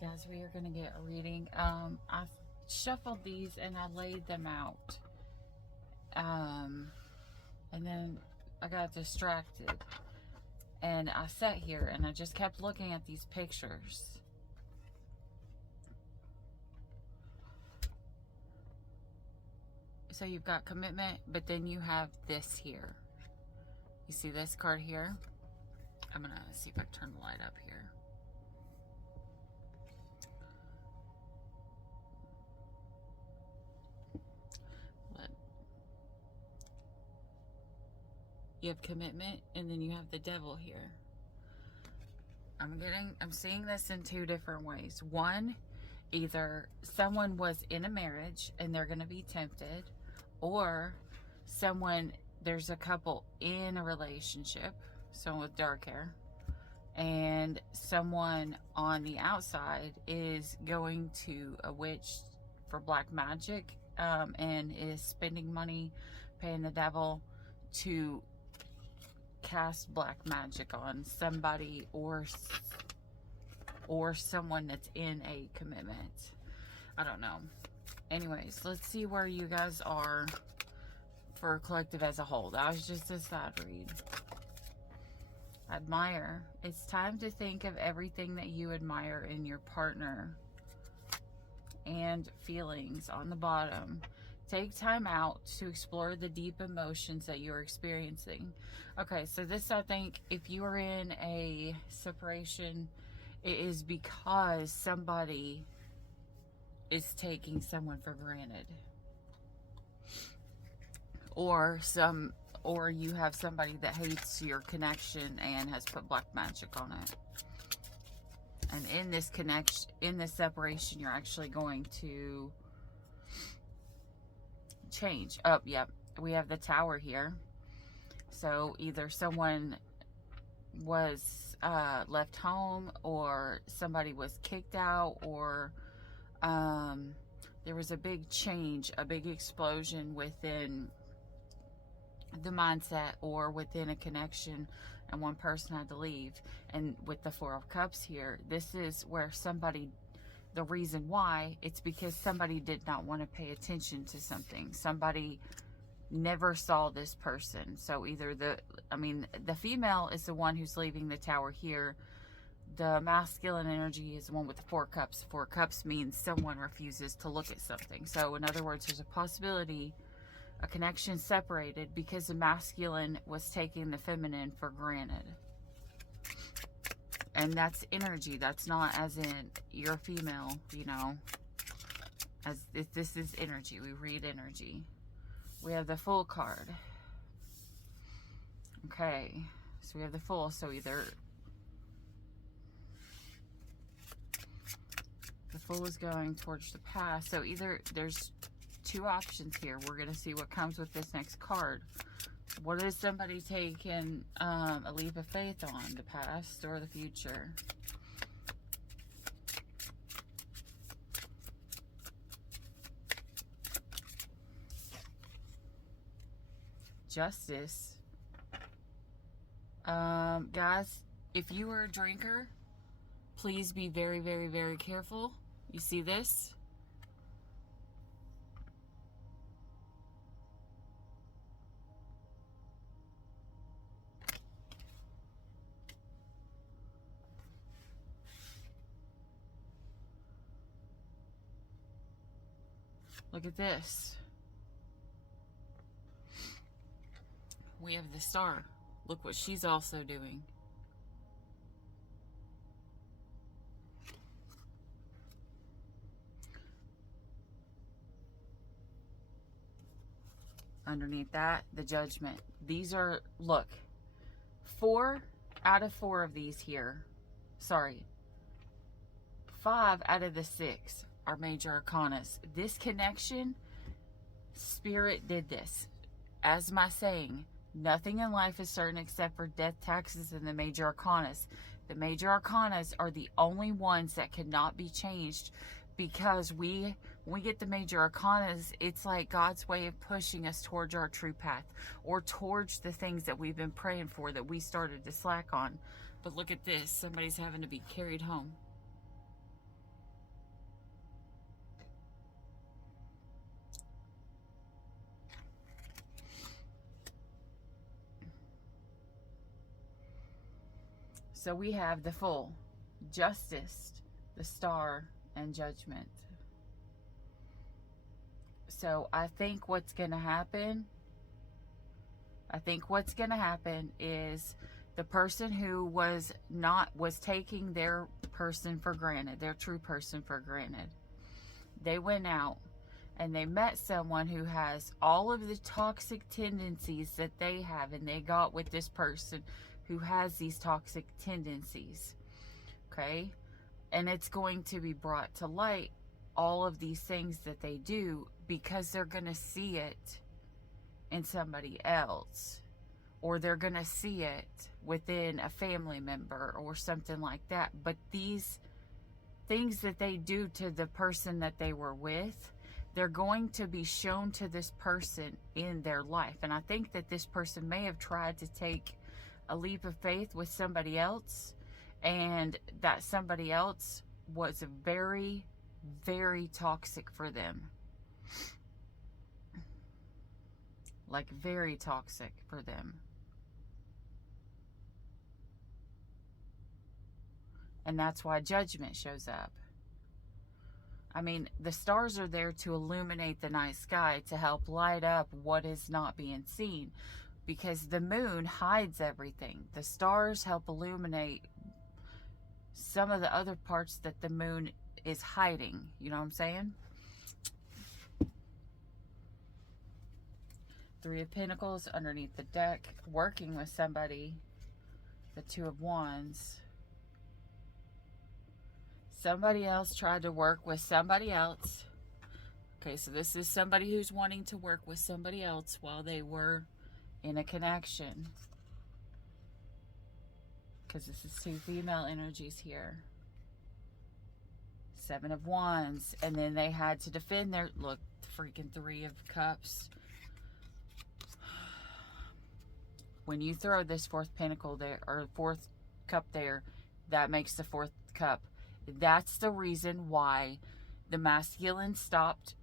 Alright guys, we are going to get a reading. I shuffled these and I laid them out. And then I got distracted. And I sat here and I just kept looking at these pictures. So you've got commitment, but then you have this here. You see this card here? I'm going to see if I can turn the light up here. You have commitment, and then you have the devil here. I'm seeing this in two different ways. One, either someone was in a marriage and they're going to be tempted, or there's a couple in a relationship, someone with dark hair, and someone on the outside is going to a witch for black magic, and is spending money, paying the devil to cast black magic on somebody or someone that's in a commitment. I don't know. Anyways, let's see where you guys are for a collective as a whole. That was just a sad read. Admire. It's time to think of everything that you admire in your partner and feelings on the bottom. Take time out to explore the deep emotions that you're experiencing. Okay, so this, I think, if you are in a separation, it is because somebody is taking someone for granted. Or you have somebody that hates your connection and has put black magic on it. And in this separation, you're actually going to change. Oh, yep. We have the Tower here. So either someone was left home, or somebody was kicked out, or there was a big change, a big explosion within the mindset or within a connection, and one person had to leave. And with the Four of Cups here, this is where the reason why, it's because somebody did not want to pay attention to something. Somebody never saw this person. So either the female is the one who's leaving the Tower here. The masculine energy is the one with the Four Cups. Four Cups means someone refuses to look at something. So in other words, there's a possibility a connection separated because the masculine was taking the feminine for granted. And that's energy. That's not as in you're female, you know. This is energy. We read energy. We have the Fool card. Okay. So we have the Fool. So either the Fool is going towards the past. So either there's two options here. We're going to see what comes with this next card. What is somebody taking a leap of faith on? The past or the future? Justice. Guys, if you are a drinker, please be very, very, very careful. You see this? Look at this. We have the Star. Look what she's also doing. Underneath that, the Judgment. These are, look, 4 out of 4 of these here. Sorry. 5 out of the 6 are major arcanas. This connection, Spirit did this. As my saying, nothing in life is certain except for death, taxes, and the major arcanas. The major arcanas are the only ones that cannot be changed, because when we get the major arcanas, it's like God's way of pushing us towards our true path, or towards the things that we've been praying for that we started to slack on. But look at this. Somebody's having to be carried home. So we have the Fool, Justice, the Star, and Judgment. So I think what's going to happen is the person who was taking their person for granted, their true person for granted. They went out and they met someone who has all of the toxic tendencies that they have, and they got with this person who has these toxic tendencies. Okay? And it's going to be brought to light, all of these things that they do, because they're going to see it in somebody else, or they're going to see it within a family member or something like that. But these things that they do to the person that they were with, they're going to be shown to this person in their life. And I think that this person may have tried to take a leap of faith with somebody else, and that somebody else was very, very toxic for them. Like, very toxic for them. And that's why Judgment shows up. I mean, the stars are there to illuminate the night sky, to help light up what is not being seen, because the moon hides everything. The stars help illuminate some of the other parts that the moon is hiding. You know what I'm saying? Three of Pentacles underneath the deck, working with somebody. The Two of Wands. Somebody else tried to work with somebody else. Okay, so this is somebody who's wanting to work with somebody else while they were in a connection. Because this is two female energies here. Seven of Wands. And then they had to defend their... Look, freaking Three of Cups. When you throw this fourth pentacle there, or fourth cup there, that makes the fourth cup. That's the reason why the masculine stopped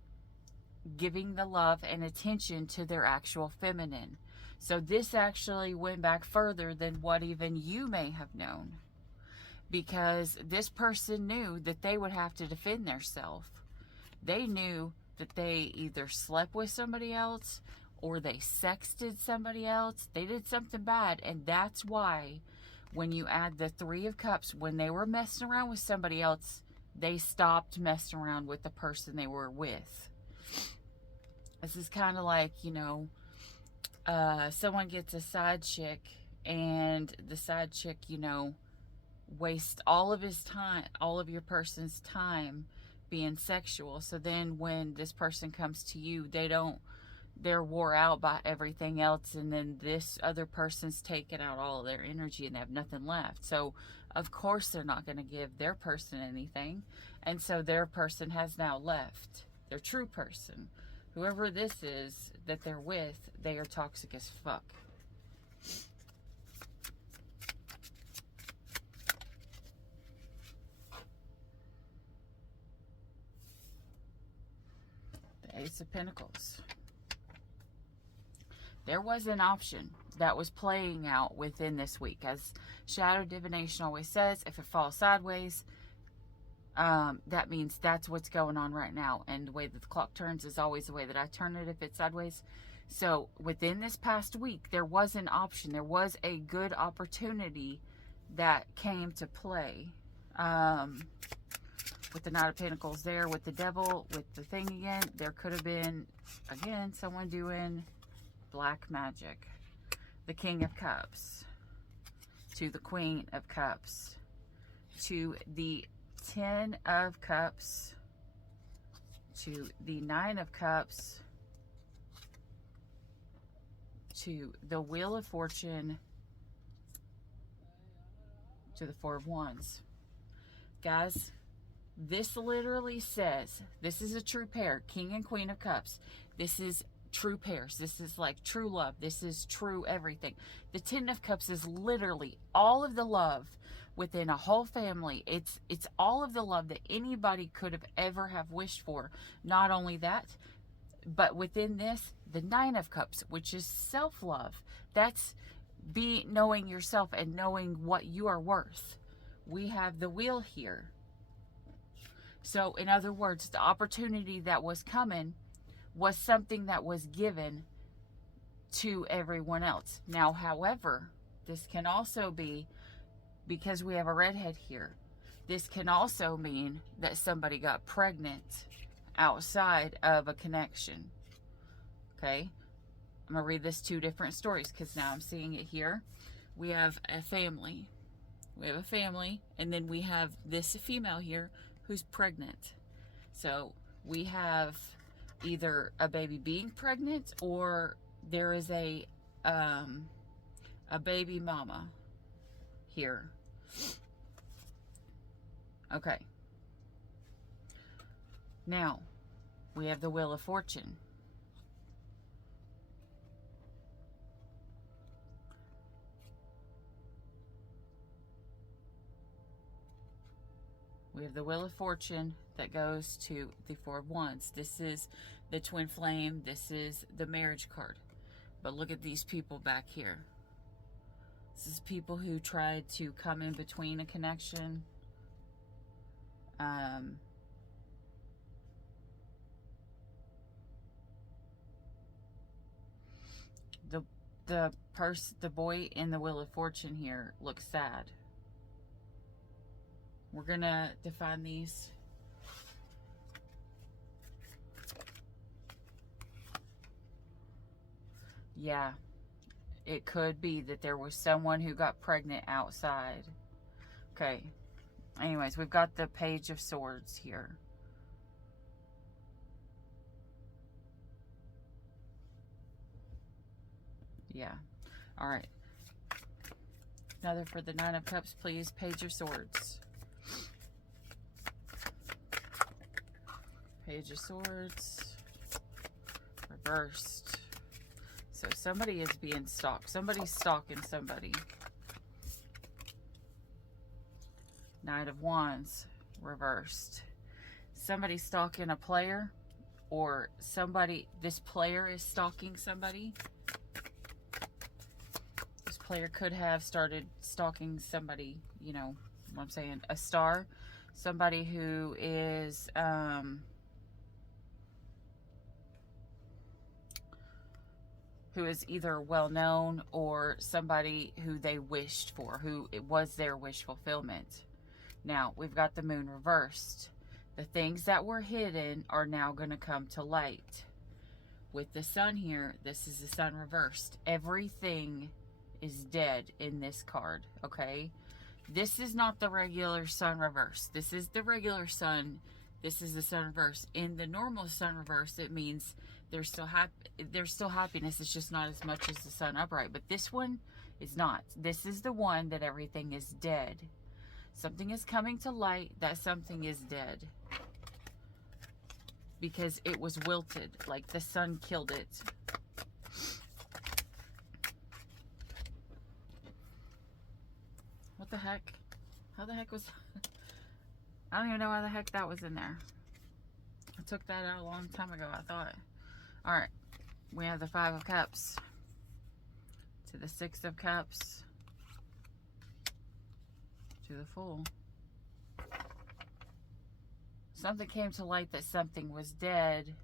giving the love and attention to their actual feminine. So this actually went back further than what even you may have known. Because this person knew that they would have to defend themselves. They knew that they either slept with somebody else, or they sexted somebody else. They did something bad. And that's why when you add the Three of Cups, when they were messing around with somebody else, they stopped messing around with the person they were with. This is kind of like, you know, someone gets a side chick, and the side chick, you know, wastes all of his time, all of your person's time being sexual. So then when this person comes to you, they're wore out by everything else, and then this other person's taken out all of their energy and they have nothing left. So of course they're not going to give their person anything, and so their person has now left. Their true person, whoever this is that they're with, they are toxic as fuck. The Ace of Pentacles. There was an option that was playing out within this week. As Shadow Divination always says, if it falls sideways, that means that's what's going on right now. And the way that the clock turns is always the way that I turn it if it's sideways. So within this past week, there was an option. There was a good opportunity that came to play. With the Knight of Pentacles there, with the Devil, with the thing again, there could have been, again, someone doing black magic. The King of Cups to the Queen of Cups to the Ten of Cups to the Nine of Cups to the Wheel of Fortune to the Four of Wands. Guys, this literally says, this is a true pair, King and Queen of Cups. This is true pairs. This is like true love. This is true everything. The Ten of Cups is literally all of the love within a whole family. It's all of the love that anybody could have ever have wished for. Not only that, but within this, the Nine of Cups, which is self-love. That's knowing yourself and knowing what you are worth. We have the wheel here. So in other words, the opportunity that was coming was something that was given to everyone else. Now, however, this can also be, because we have a redhead here, this can also mean that somebody got pregnant outside of a connection. Okay? I'm going to read this 2 different stories because now I'm seeing it here. We have a family. We have a family, and then we have this female here who's pregnant. So we have either a baby being pregnant, or there is a baby mama here. Okay. Now, we have the Wheel of Fortune. We have the Wheel of Fortune that goes to the 4 of Wands. This is the twin flame. This is the marriage card. But look at these people back here. This is people who tried to come in between a connection. The boy in the Wheel of Fortune here looks sad. We're gonna define these. Yeah, it could be that there was someone who got pregnant outside. Okay. Anyways, we've got the Page of Swords here. Yeah. All right. Another for the 9 of Cups, please. Page of Swords. Page of Swords. Reversed. So somebody is being stalked. Somebody's stalking somebody. Knight of Wands. Reversed. Somebody's stalking a player. Or somebody, this player is stalking somebody. This player could have started stalking somebody, you know what I'm saying, a star. Somebody who is, either well known or somebody who they wished for, who it was their wish fulfillment. Now, we've got the Moon reversed. The things that were hidden are now going to come to light. With the Sun here, this is the Sun reversed. Everything is dead in this card, okay? This is not the regular Sun reverse. This is the regular Sun. This is the Sun reverse. In the normal Sun reverse, it means there's still happiness. It's just not as much as the Sun upright. But this one is not. This is the one that everything is dead. Something is coming to light. That something is dead. Because it was wilted. Like the sun killed it. What the heck? How the heck was... I don't even know why the heck that was in there. I took that out a long time ago, I thought. Alright. We have the 5 of Cups. To the 6 of Cups. To the Fool. Something came to light that something was dead.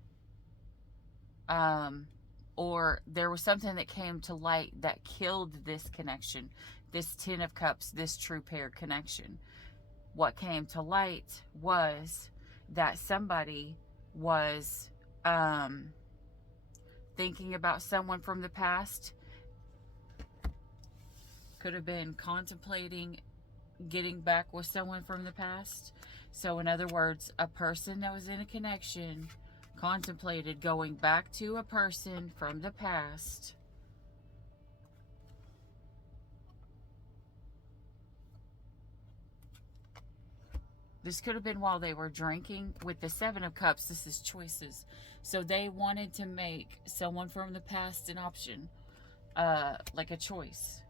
Or there was something that came to light that killed this connection. This 10 of Cups, this true pair connection. What came to light was that somebody was thinking about someone from the past. Could have been contemplating getting back with someone from the past. So in other words, a person that was in a connection contemplated going back to a person from the past. This could have been while they were drinking. With the 7 of Cups, this is choices. So they wanted to make someone from the past an option. Like a choice.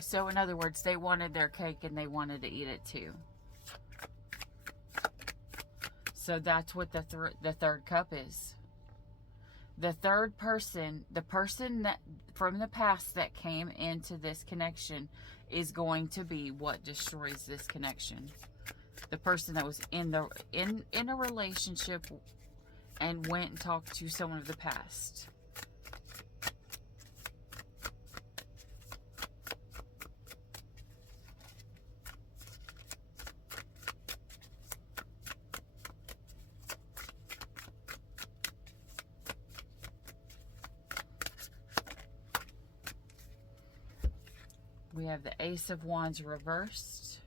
So in other words, they wanted their cake and they wanted to eat it too. So that's what the third cup is. The third person, the person that from the past that came into this connection, is going to be what destroys this connection. The person that was in a relationship and went and talked to someone of the past. We have the Ace of Wands reversed,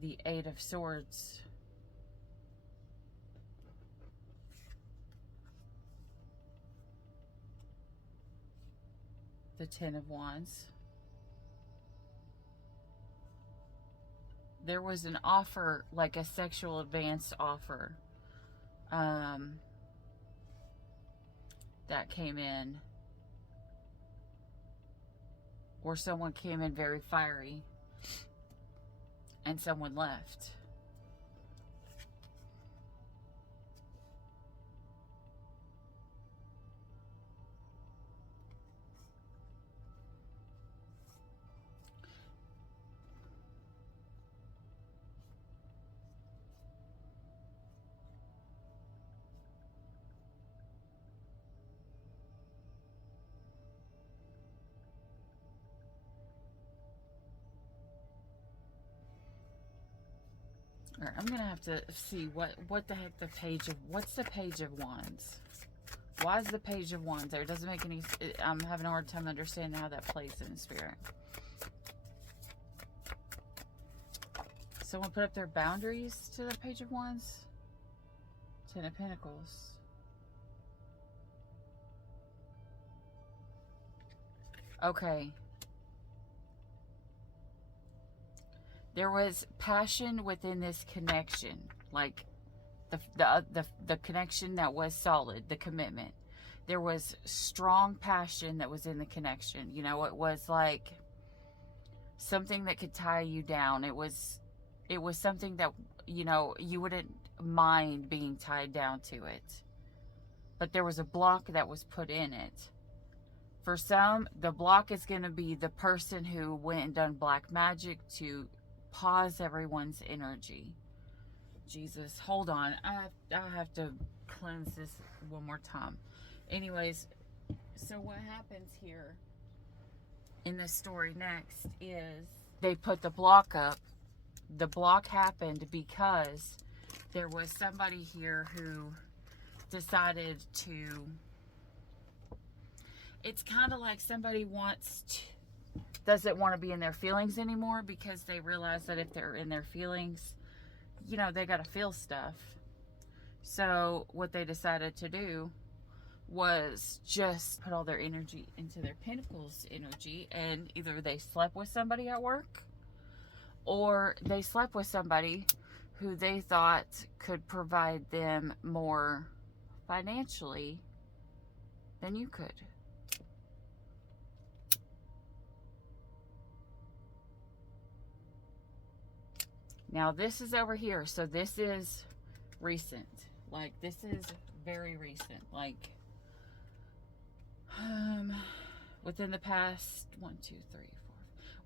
the Eight of Swords, the Ten of Wands. There was an offer, like a sexual advance offer, that came in. Or someone came in very fiery and someone left. All right, I'm gonna have to see what the heck what's the Page of Wands? Why is the Page of Wands there? It doesn't make any. I'm having a hard time understanding how that plays in the spirit. Someone put up their boundaries to the Page of Wands. Ten of Pentacles. Okay. There was passion within this connection, like the connection that was solid, the commitment. There was strong passion that was in the connection. You know, it was like something that could tie you down. It was something that, you know, you wouldn't mind being tied down to it. But there was a block that was put in it. For some, the block is going to be the person who went and done black magic to pause everyone's energy. Jesus, hold on. I have to cleanse this one more time. Anyways, so what happens here in this story next is they put the block up. The block happened because there was somebody here who decided to... It's kind of like somebody doesn't want to be in their feelings anymore, because they realize that if they're in their feelings, you know, they got to feel stuff. So what they decided to do was just put all their energy into their Pentacles energy, and either they slept with somebody at work, or they slept with somebody who they thought could provide them more financially than you could. Now this is over here, so this is recent. Like, this is very recent. Like, within the past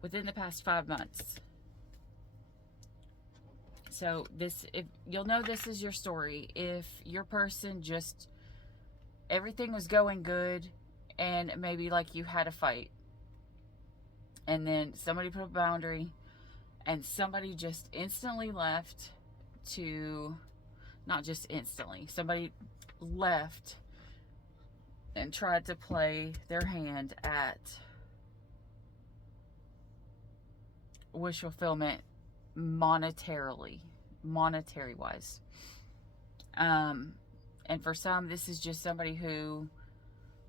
within the past 5 months. So this, if you'll know, this is your story. If your person just, everything was going good, and maybe like you had a fight, and then somebody put a boundary, and somebody just instantly left to, not just instantly, somebody left and tried to play their hand at wish fulfillment monetary wise. And for some, this is just somebody who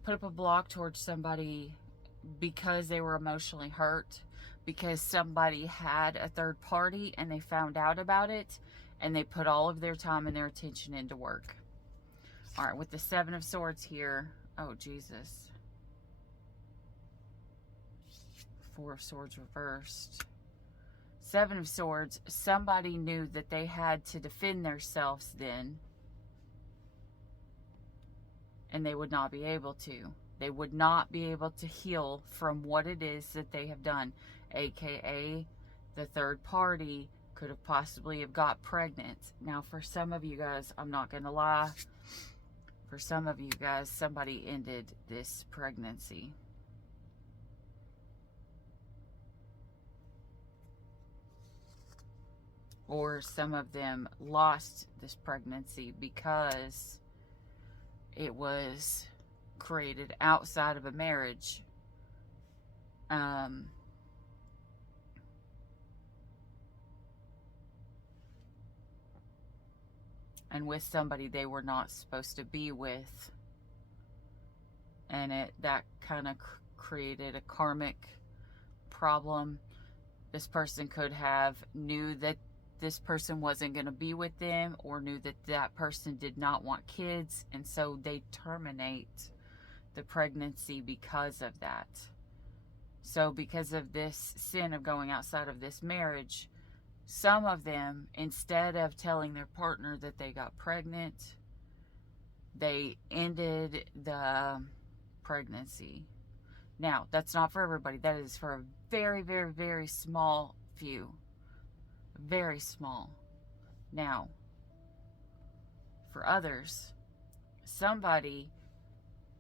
put up a block towards somebody because they were emotionally hurt, because somebody had a third party and they found out about it, and they put all of their time and their attention into work. All right, with the Seven of Swords here, oh Jesus. Four of Swords reversed. Seven of Swords, somebody knew that they had to defend themselves then, and they would not be able to. They would not be able to heal from what it is that they have done, aka the third party could have possibly have got pregnant. Now, for some of you guys, I'm not going to lie, for some of you guys, somebody ended this pregnancy. Or some of them lost this pregnancy because it was created outside of a marriage. And with somebody they were not supposed to be with. And that kind of created a karmic problem. This person could have knew that this person wasn't going to be with them, or knew that that person did not want kids, and so they terminate the pregnancy because of that. So because of this sin of going outside of this marriage, some of them, instead of telling their partner that they got pregnant, they ended the pregnancy. Now, that's not for everybody. That is for a very, very, very small few. Very small. Now, for others, somebody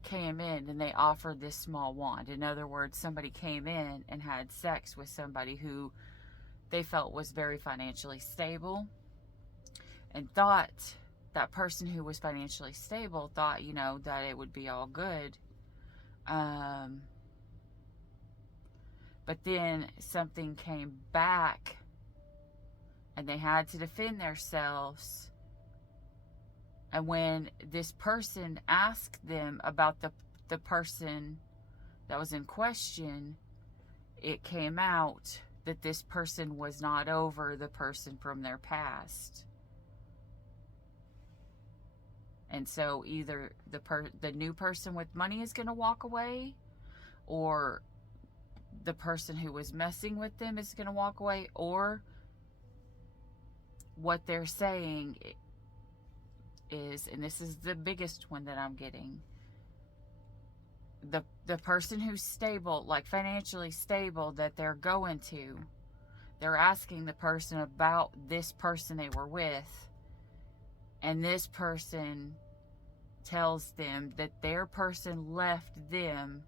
came in and they offered this small wand. In other words, somebody came in and had sex with somebody who they felt was very financially stable, and thought, that person who was financially stable thought, you know, that it would be all good. But then something came back and they had to defend themselves. And when this person asked them about the person that was in question, it came out that this person was not over the person from their past. And so either the new person with money is going to walk away, or the person who was messing with them is going to walk away, or what they're saying is, and this is the biggest one that I'm getting, the person who's stable, like financially stable, that they're going to, they're asking the person about this person they were with, and this person tells them that their person left them,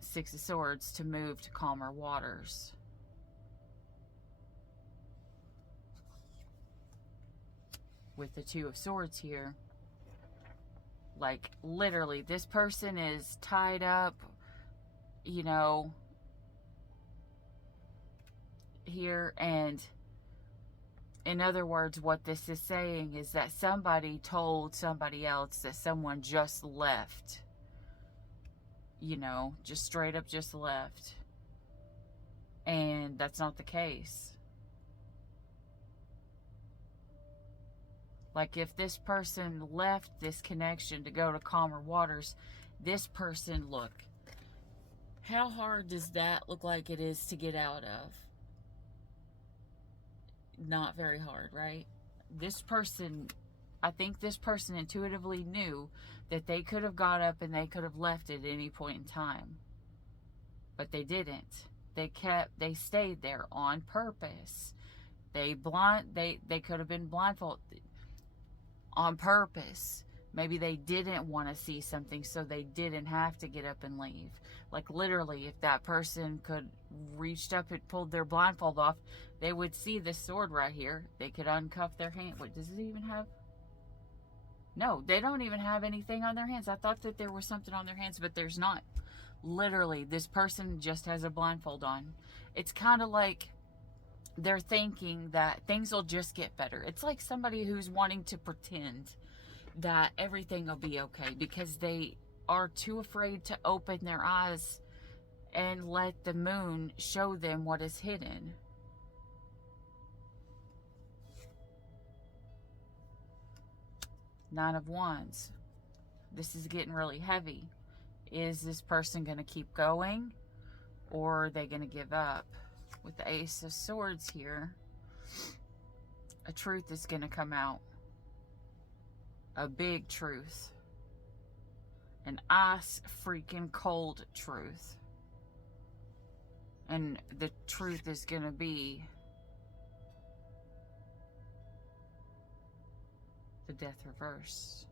Six of Swords, to move to calmer waters. With the Two of Swords here, like literally this person is tied up, you know, here. And in other words, what this is saying is that somebody told somebody else that someone just left, you know, just straight up just left, and that's not the case. Like, if this person left this connection to go to calmer waters, this person, look, how hard does that look like it is to get out of? Not very hard, right? This person, I think this person intuitively knew that they could have got up and they could have left at any point in time. But they didn't. They stayed there on purpose. They could have been blindfolded on purpose. Maybe they didn't want to see something, so they didn't have to get up and leave. Like literally, if that person could reached up and pulled their blindfold off, they would see this sword right here. They could uncuff their hand. Wait, does it even have? No, they don't even have anything on their hands. I thought that there was something on their hands, but there's not. Literally, this person just has a blindfold on. It's kind of like they're thinking that things will just get better. It's like somebody who's wanting to pretend that everything will be okay because they are too afraid to open their eyes and let the moon show them what is hidden. Nine of Wands. This is getting really heavy. Is this person going to keep going, or are they going to give up? with the Ace of Swords here, a truth is going to come out. A big truth. An ice freaking cold truth. And the truth is going to be the Death reverse.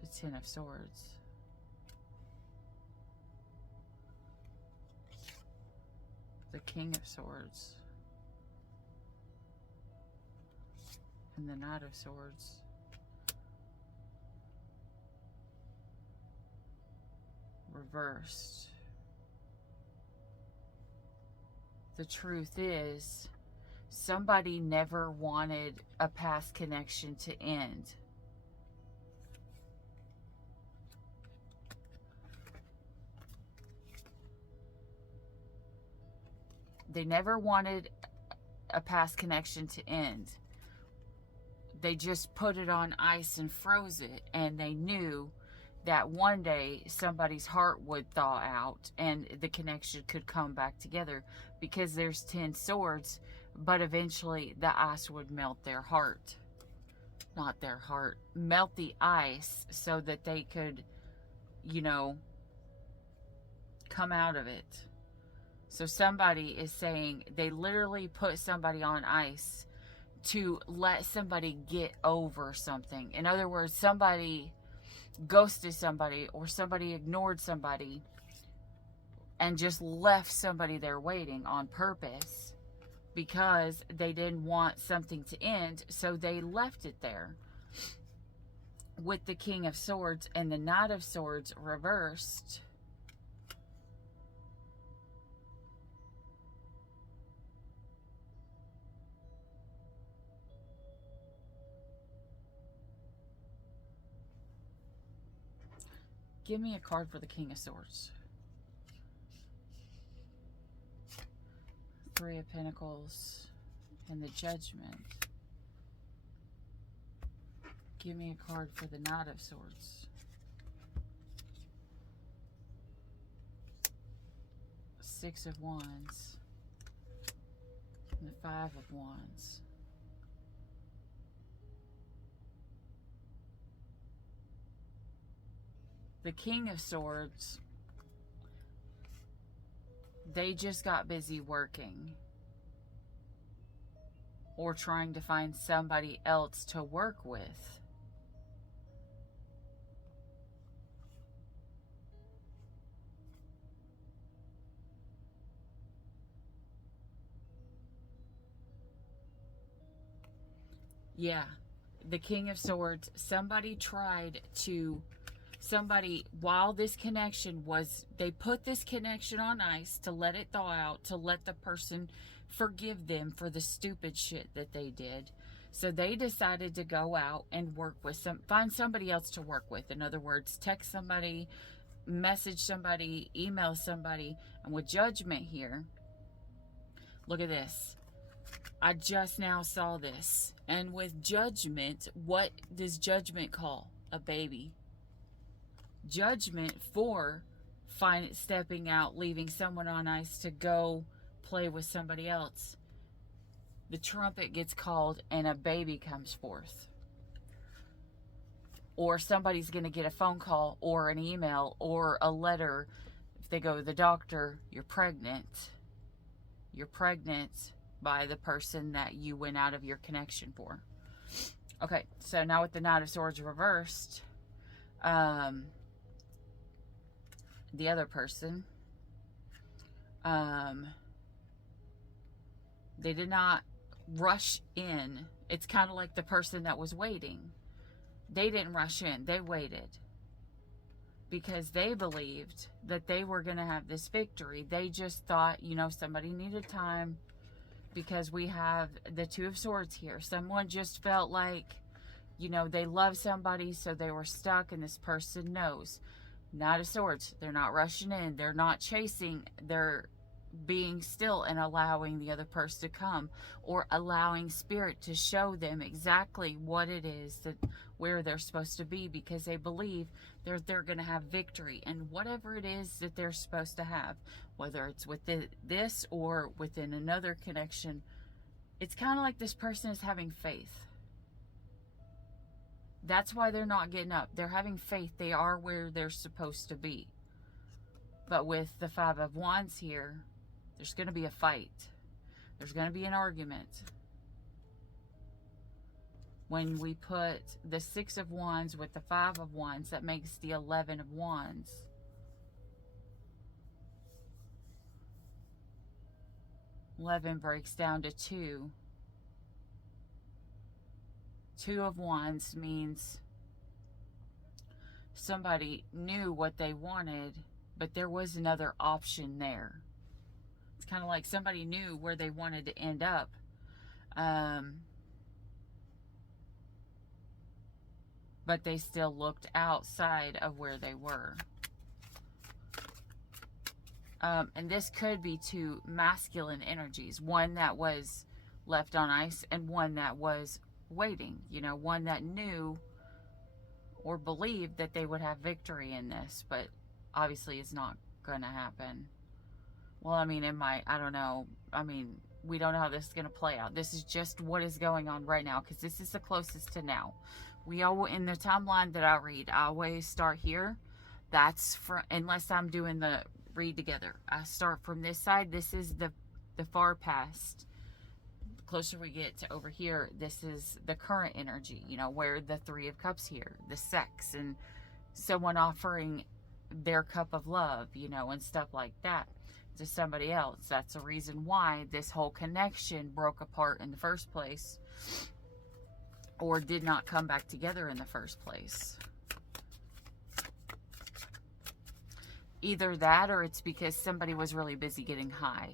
The Ten of Swords. The King of Swords. And the Knight of Swords. Reversed. The truth is, somebody never wanted a past connection to end. They never wanted a past connection to end. They just put it on ice and froze it, and they knew that one day somebody's heart would thaw out and the connection could come back together, because there's 10 swords, but eventually the ice would melt their heart. Not their heart. Melt the ice so that they could, you know, come out of it. So somebody is saying they literally put somebody on ice to let somebody get over something. In other words, somebody ghosted somebody, or somebody ignored somebody and just left somebody there waiting on purpose because they didn't want something to end, so they left it there. With the King of Swords and the Knight of Swords reversed, give me a card for the King of Swords. Three of Pentacles and the Judgment. Give me a card for the Knight of Swords. Six of Wands. And the Five of Wands. The King of Swords, they just got busy working or trying to find somebody else to work with. Yeah, the King of Swords, somebody tried to... while this connection was, they put this connection on ice to let it thaw out, to let the person forgive them for the stupid shit that they did. So they decided to go out and work with find somebody else to work with. In other words, text somebody, message somebody, email somebody. And with Judgment here, look at this. I just now saw this. And with Judgment, what does Judgment call? A baby. Judgment for stepping out, leaving someone on ice to go play with somebody else. The trumpet gets called and a baby comes forth. Or somebody's going to get a phone call or an email or a letter. If they go to the doctor, you're pregnant. You're pregnant by the person that you went out of your connection for. Okay, so now with the Knight of Swords reversed, the other person, they did not rush in. It's kind of like the person that was waiting. They didn't rush in. They waited because they believed that they were going to have this victory. They just thought, you know, somebody needed time, because we have the Two of Swords here. Someone just felt like, you know, they love somebody, so they were stuck, and this person knows. Knight of Swords, they're not rushing in. They're not chasing. They're being still and allowing the other person to come, or allowing spirit to show them exactly what it is that where they're supposed to be, because they believe they're going to have victory in whatever it is that they're supposed to have, whether it's within this or within another connection. It's kind of like this person is having faith. That's why they're not getting up. They're having faith. They are where they're supposed to be. But with the Five of Wands here, there's going to be a fight. There's going to be an argument. When we put the Six of Wands with the Five of Wands, that makes the 11 of Wands. Eleven breaks down to 2. 2 of Wands means somebody knew what they wanted, but there was another option there. It's kind of like somebody knew where they wanted to end up. But they still looked outside of where they were. And this could be 2 masculine energies. One that was left on ice and one that was waiting. You know, one that knew or believed that they would have victory in this, but obviously it's not going to happen. Well, I mean, I don't know. I mean, we don't know how this is going to play out. This is just what is going on right now, because this is the closest to now. We all, in the timeline that I read, I always start here. That's for, unless I'm doing the read together. I start from this side. This is the far past. The closer we get to over here, this is the current energy, you know, where the Three of Cups here, the sex, and someone offering their cup of love, you know, and stuff like that to somebody else. That's the reason why this whole connection broke apart in the first place, or did not come back together in the first place. Either that, or it's because somebody was really busy getting high.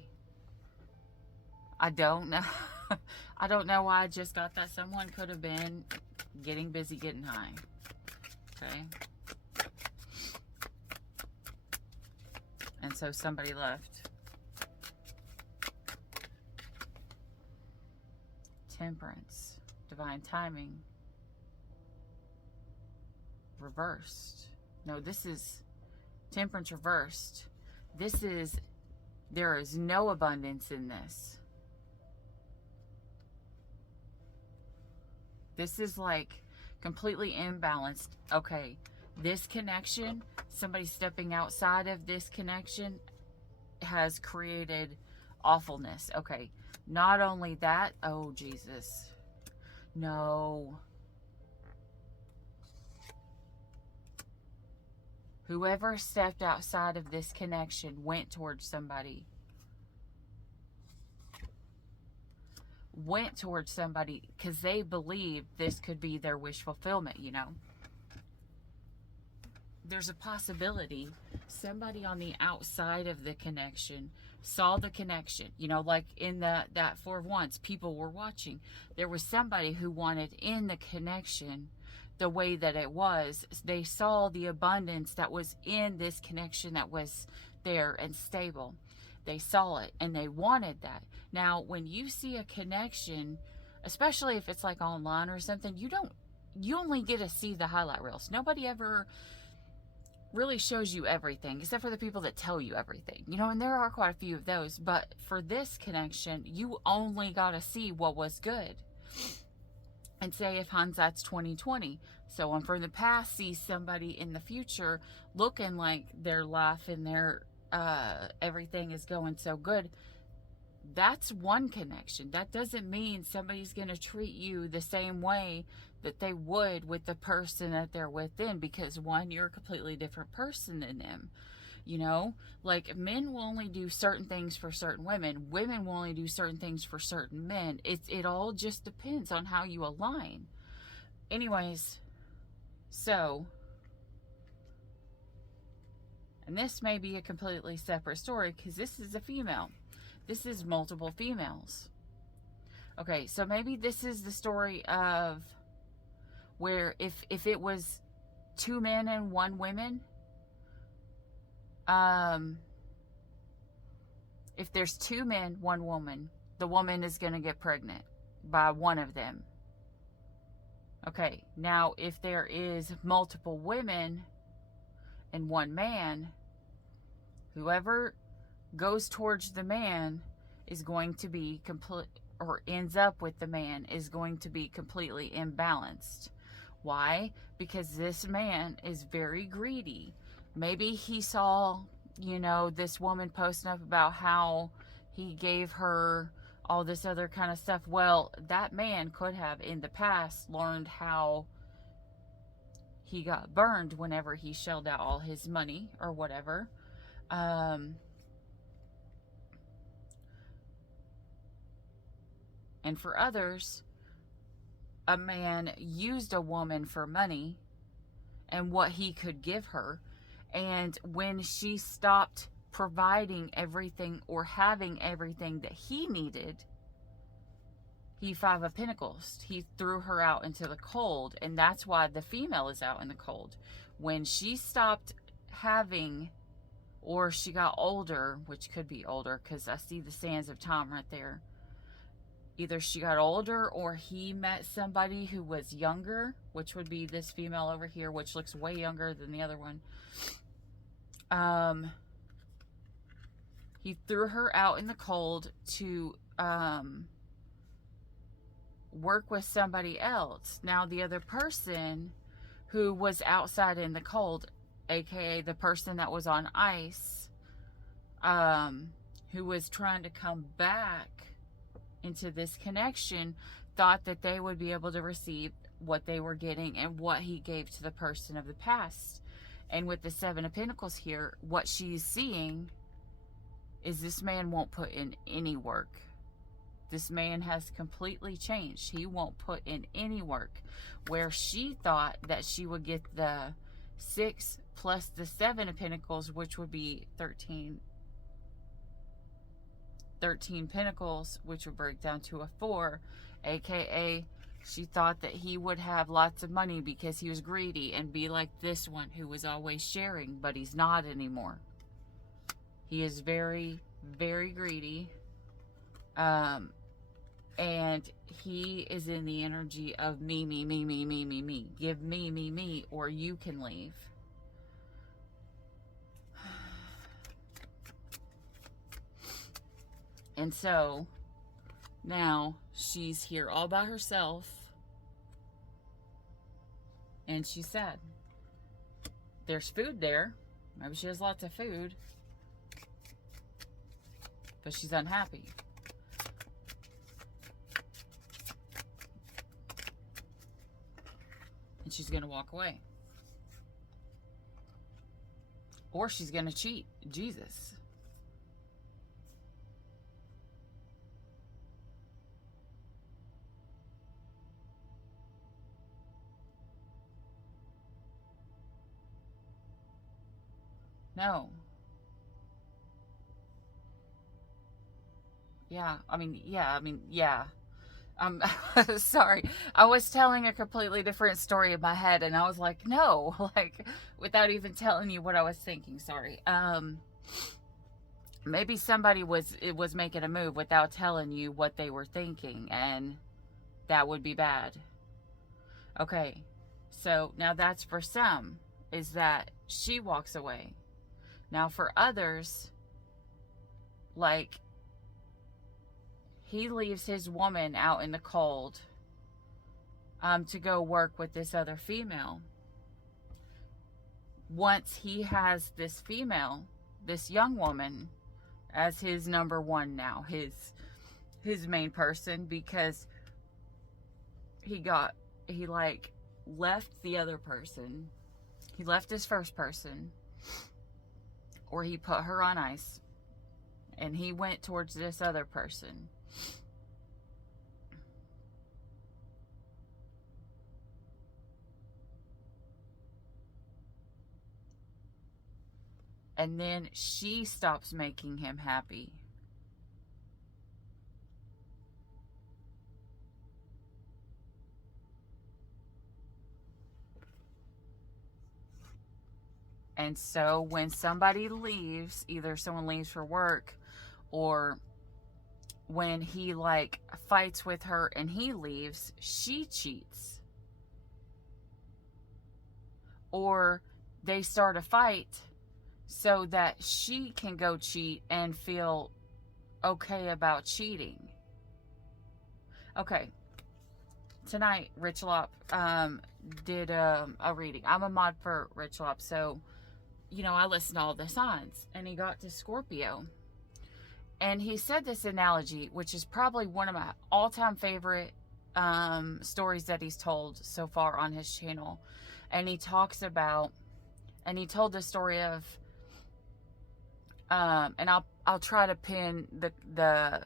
I don't know. I don't know why I just got that. Someone could have been getting busy getting high. Okay. And so somebody left. Temperance. Divine timing. Reversed. No, this is Temperance reversed. This is, there is no abundance in this. This is like completely imbalanced. Okay, this connection, somebody stepping outside of this connection has created awfulness. Okay, not only that, oh Jesus. No. Whoever stepped outside of this connection went towards somebody. Went towards somebody because they believed this could be their wish fulfillment, you know. There's a possibility somebody on the outside of the connection saw the connection, you know, like in that Four of Wands, people were watching. There was somebody who wanted in the connection the way that it was. They saw the abundance that was in this connection that was there and stable. They saw it and they wanted that. Now, when you see a connection, especially if it's like online or something, you only get to see the highlight reels. Nobody ever really shows you everything, except for the people that tell you everything, you know, and there are quite a few of those. But for this connection, you only got to see what was good. And say if hindsight's 20/20, someone from the past sees somebody in the future looking like their life and their everything is going so good, that's one connection. That doesn't mean somebody's going to treat you the same way that they would with the person that they're within, because one, you're a completely different person than them. You know, like men will only do certain things for certain women. Women will only do certain things for certain men. It all just depends on how you align. Anyways, so, and this may be a completely separate story because this is a female. This is multiple females. Okay, so maybe this is the story of where if it was 2 men and 1 woman, If there's 2 men, 1 woman, the woman is going to get pregnant by one of them. Okay, now if there is multiple women and 1 man, whoever goes towards the man is going to be complete, or ends up with the man is going to be completely imbalanced. Why? Because this man is very greedy. Maybe he saw, this woman posting up about how he gave her all this other kind of stuff. Well, that man could have in the past learned how he got burned whenever he shelled out all his money or whatever. And for others, a man used a woman for money and what he could give her. And when she stopped providing everything or having everything that he needed, he 5 of Pentacles. He threw her out into the cold. And that's why the female is out in the cold. When she stopped having, or she got older, which could be older because I see the sands of time right there. Either she got older or he met somebody who was younger, which would be this female over here, which looks way younger than the other one. He threw her out in the cold to work with somebody else. Now the other person who was outside in the cold, aka the person that was on ice, who was trying to come back into this connection, thought that they would be able to receive what they were getting and what he gave to the person of the past. And with the 7 of Pentacles here, what she's seeing is this man won't put in any work. This man has completely changed. He won't put in any work. Where she thought that she would get the 6 plus the 7 of Pentacles, which would be 13 Pentacles, which would break down to a 4, aka she thought that he would have lots of money because he was greedy and be like this one who was always sharing, but he's not anymore. He is very, very greedy. And he is in the energy of me. Give me, or you can leave. And so now she's here all by herself. And she's sad. There's food there. Maybe she has lots of food. But she's unhappy. And she's going to walk away. Or she's going to cheat Jesus. No. Yeah. Sorry. I was telling a completely different story in my head and I was like, no, like without even telling you what I was thinking. Sorry. Maybe somebody was making a move without telling you what they were thinking, and that would be bad. Okay. So now that's for some, is that she walks away. Now for others, like, he leaves his woman out in the cold to go work with this other female. Once he has this female, this young woman, as his number one now, his main person, because he left the other person. He left his first person, or he put her on ice, and he went towards this other person. And then she stops making him happy. And so when somebody leaves, either someone leaves for work Or when he like fights with her and he leaves, she cheats. Or they start a fight so that she can go cheat and feel okay about cheating. Okay, tonight Richlop did a reading. I'm a mod for Richlop, so you know I listen to all the signs, and he got to Scorpio, and he said this analogy, which is probably one of my all-time favorite stories that he's told so far on his channel. And he talks about, and he told the story of, and I'll try to pin the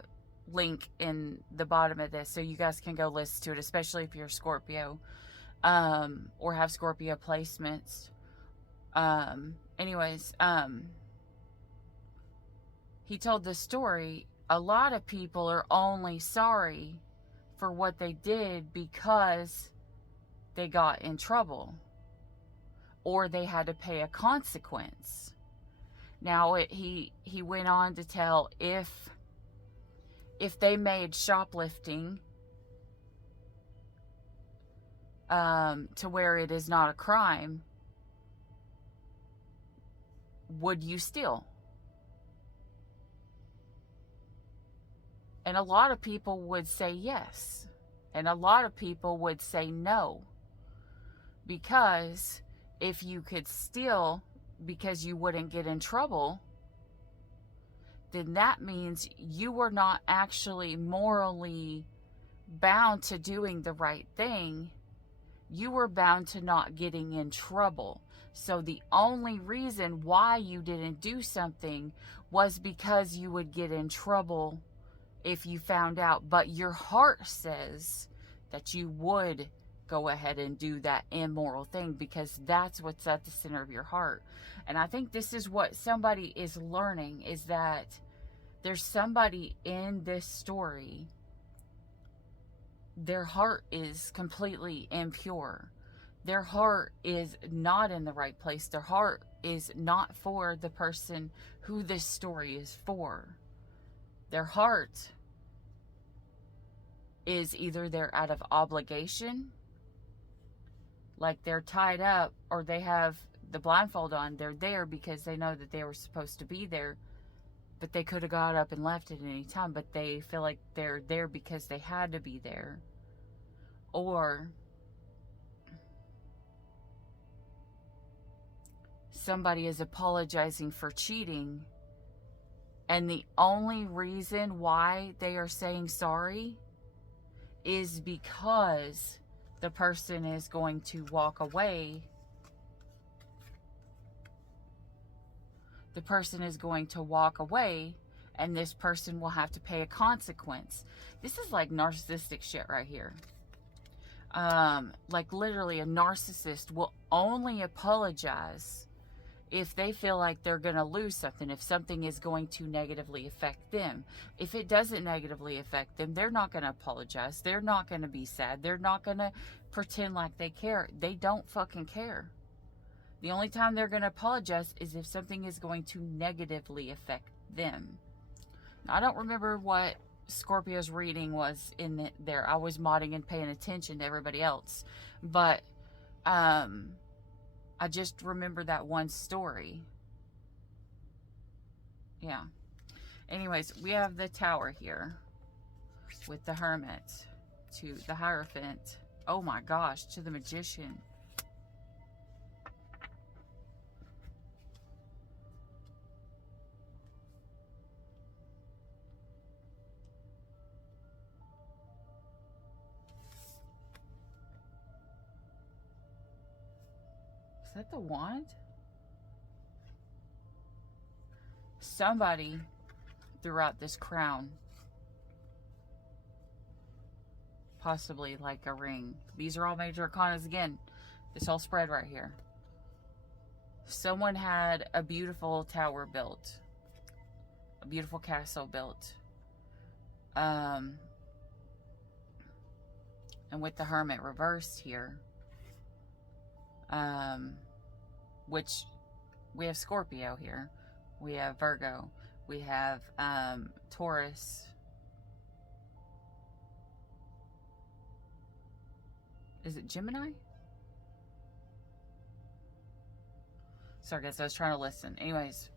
link in the bottom of this so you guys can go listen to it, especially if you're Scorpio, or have Scorpio placements. Anyways, he told the story. A lot of people are only sorry for what they did because they got in trouble, or they had to pay a consequence. Now, he went on to tell if they made shoplifting to where it is not a crime, would you steal? And a lot of people would say yes. And a lot of people would say no. Because if you could steal because you wouldn't get in trouble, then that means you were not actually morally bound to doing the right thing. You were bound to not getting in trouble. So the only reason why you didn't do something was because you would get in trouble if you found out. But your heart says that you would go ahead and do that immoral thing because that's what's at the center of your heart. And I think this is what somebody is learning, is that there's somebody in this story, their heart is completely impure. Their heart is not in the right place. Their heart is not for the person who this story is for. Their heart is either they're out of obligation, like they're tied up, or they have the blindfold on. They're there because they know that they were supposed to be there, but they could have got up and left at any time, but they feel like they're there because they had to be there. Or somebody is apologizing for cheating, and the only reason why they are saying sorry is because the person is going to walk away. The person is going to walk away, and this person will have to pay a consequence. This is like narcissistic shit right here. Like literally a narcissist will only apologize if they feel like they're going to lose something, if something is going to negatively affect them. If it doesn't negatively affect them, they're not going to apologize. They're not going to be sad. They're not going to pretend like they care. They don't fucking care. The only time they're going to apologize is if something is going to negatively affect them. Now, I don't remember what Scorpio's reading was in there. I was modding and paying attention to everybody else. But, I just remember that one story. Yeah. Anyways, we have the Tower here with the Hermit to the Hierophant. Oh my gosh, to the Magician. Is that the Wand? Somebody threw out this crown. Possibly like a ring. These are all major arcanas again. This whole spread right here. Someone had a beautiful tower built. A beautiful castle built. And with the Hermit reversed here. Which we have Scorpio here. We have Virgo. We have Taurus. Is it Gemini? Sorry guys, I was trying to listen. Anyways,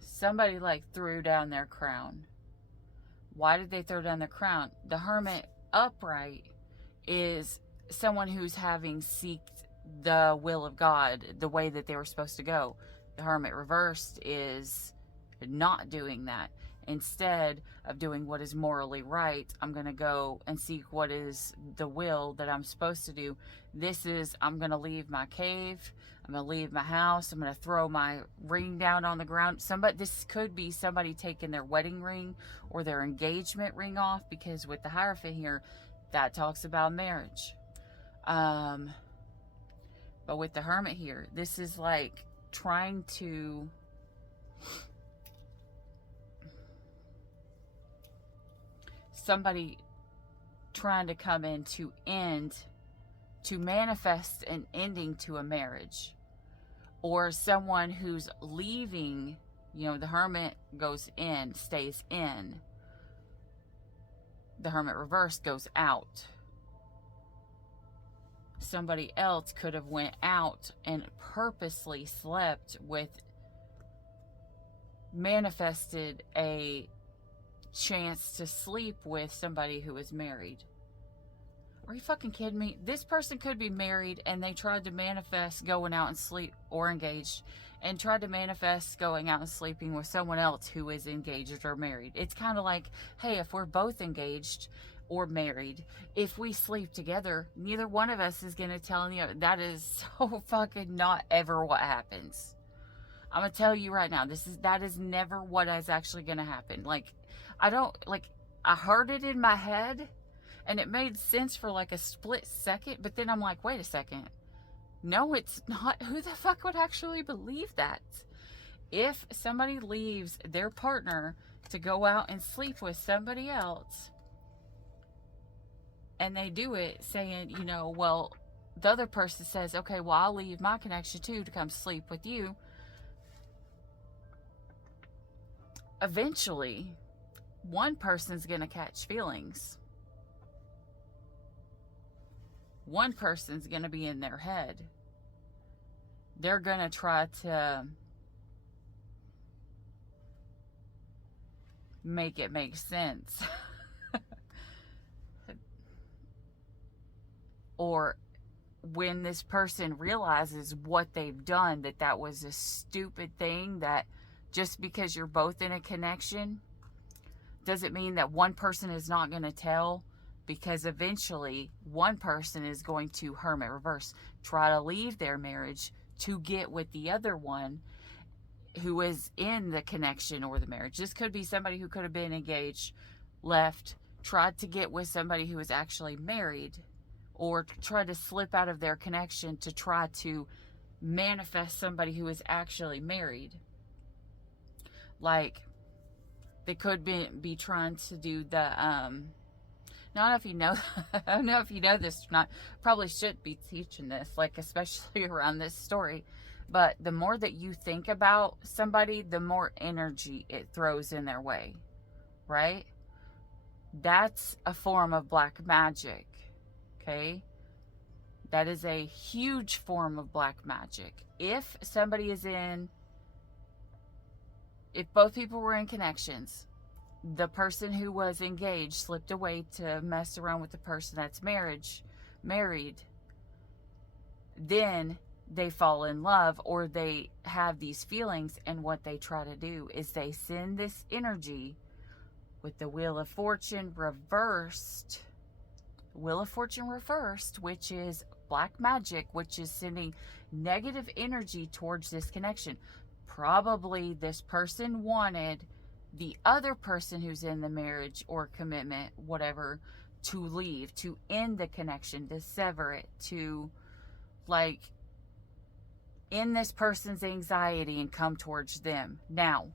somebody like threw down their crown. Why did they throw down their crown? The Hermit upright is someone who's having seeked the will of God the way that they were supposed to go. The Hermit reversed is not doing that. Instead of doing what is morally right, I'm going to go and seek what is the will that I'm supposed to do. This is, I'm going to leave my cave. I'm going to leave my house. I'm going to throw my ring down on the ground. This could be somebody taking their wedding ring or their engagement ring off, because with the Hierophant here, that talks about marriage. But with the Hermit here, this is like trying to somebody trying to come in to manifest an ending to a marriage, or someone who's leaving. The Hermit goes in, stays in. The Hermit reverse goes out. Somebody else could have went out and purposely slept with, manifested a chance to sleep with somebody who is married. Are you fucking kidding me? This person could be married and they tried to manifest going out and sleep, or engaged, and tried to manifest going out and sleeping with someone else who is engaged or married. It's kind of like, hey, if we're both engaged or married, if we sleep together, neither one of us is going to tell the other. That is so fucking not ever what happens. I'm going to tell you right now, that is never what is actually going to happen. I heard it in my head and it made sense for like a split second, but then I'm like, wait a second. No, it's not. Who the fuck would actually believe that? If somebody leaves their partner to go out and sleep with somebody else, and they do it saying, well, the other person says, okay, well, I'll leave my connection too to come sleep with you. Eventually, one person's going to catch feelings. One person's going to be in their head. They're going to try to make it make sense. Or when this person realizes what they've done, that was a stupid thing, that just because you're both in a connection doesn't mean that one person is not going to tell, because eventually one person is going to Hermit reverse, try to leave their marriage to get with the other one who is in the connection or the marriage. This could be somebody who could have been engaged, left, tried to get with somebody who is actually married, or tried to slip out of their connection to try to manifest somebody who is actually married. Like, they could be trying to do the, I don't know if you know, I don't know if you know this or not. Probably should be teaching this, like, especially around this story. But the more that you think about somebody, the more energy it throws in their way, right? That's a form of black magic, okay? That is a huge form of black magic. If somebody is if both people were in connections, the person who was engaged slipped away to mess around with the person that's married, then they fall in love, or they have these feelings, and what they try to do is they send this energy with the Wheel of Fortune reversed, which is black magic, which is sending negative energy towards this connection. Probably this person wanted the other person who's in the marriage or commitment, whatever, to leave, to end the connection, to sever it, to like end this person's anxiety and come towards them. Now,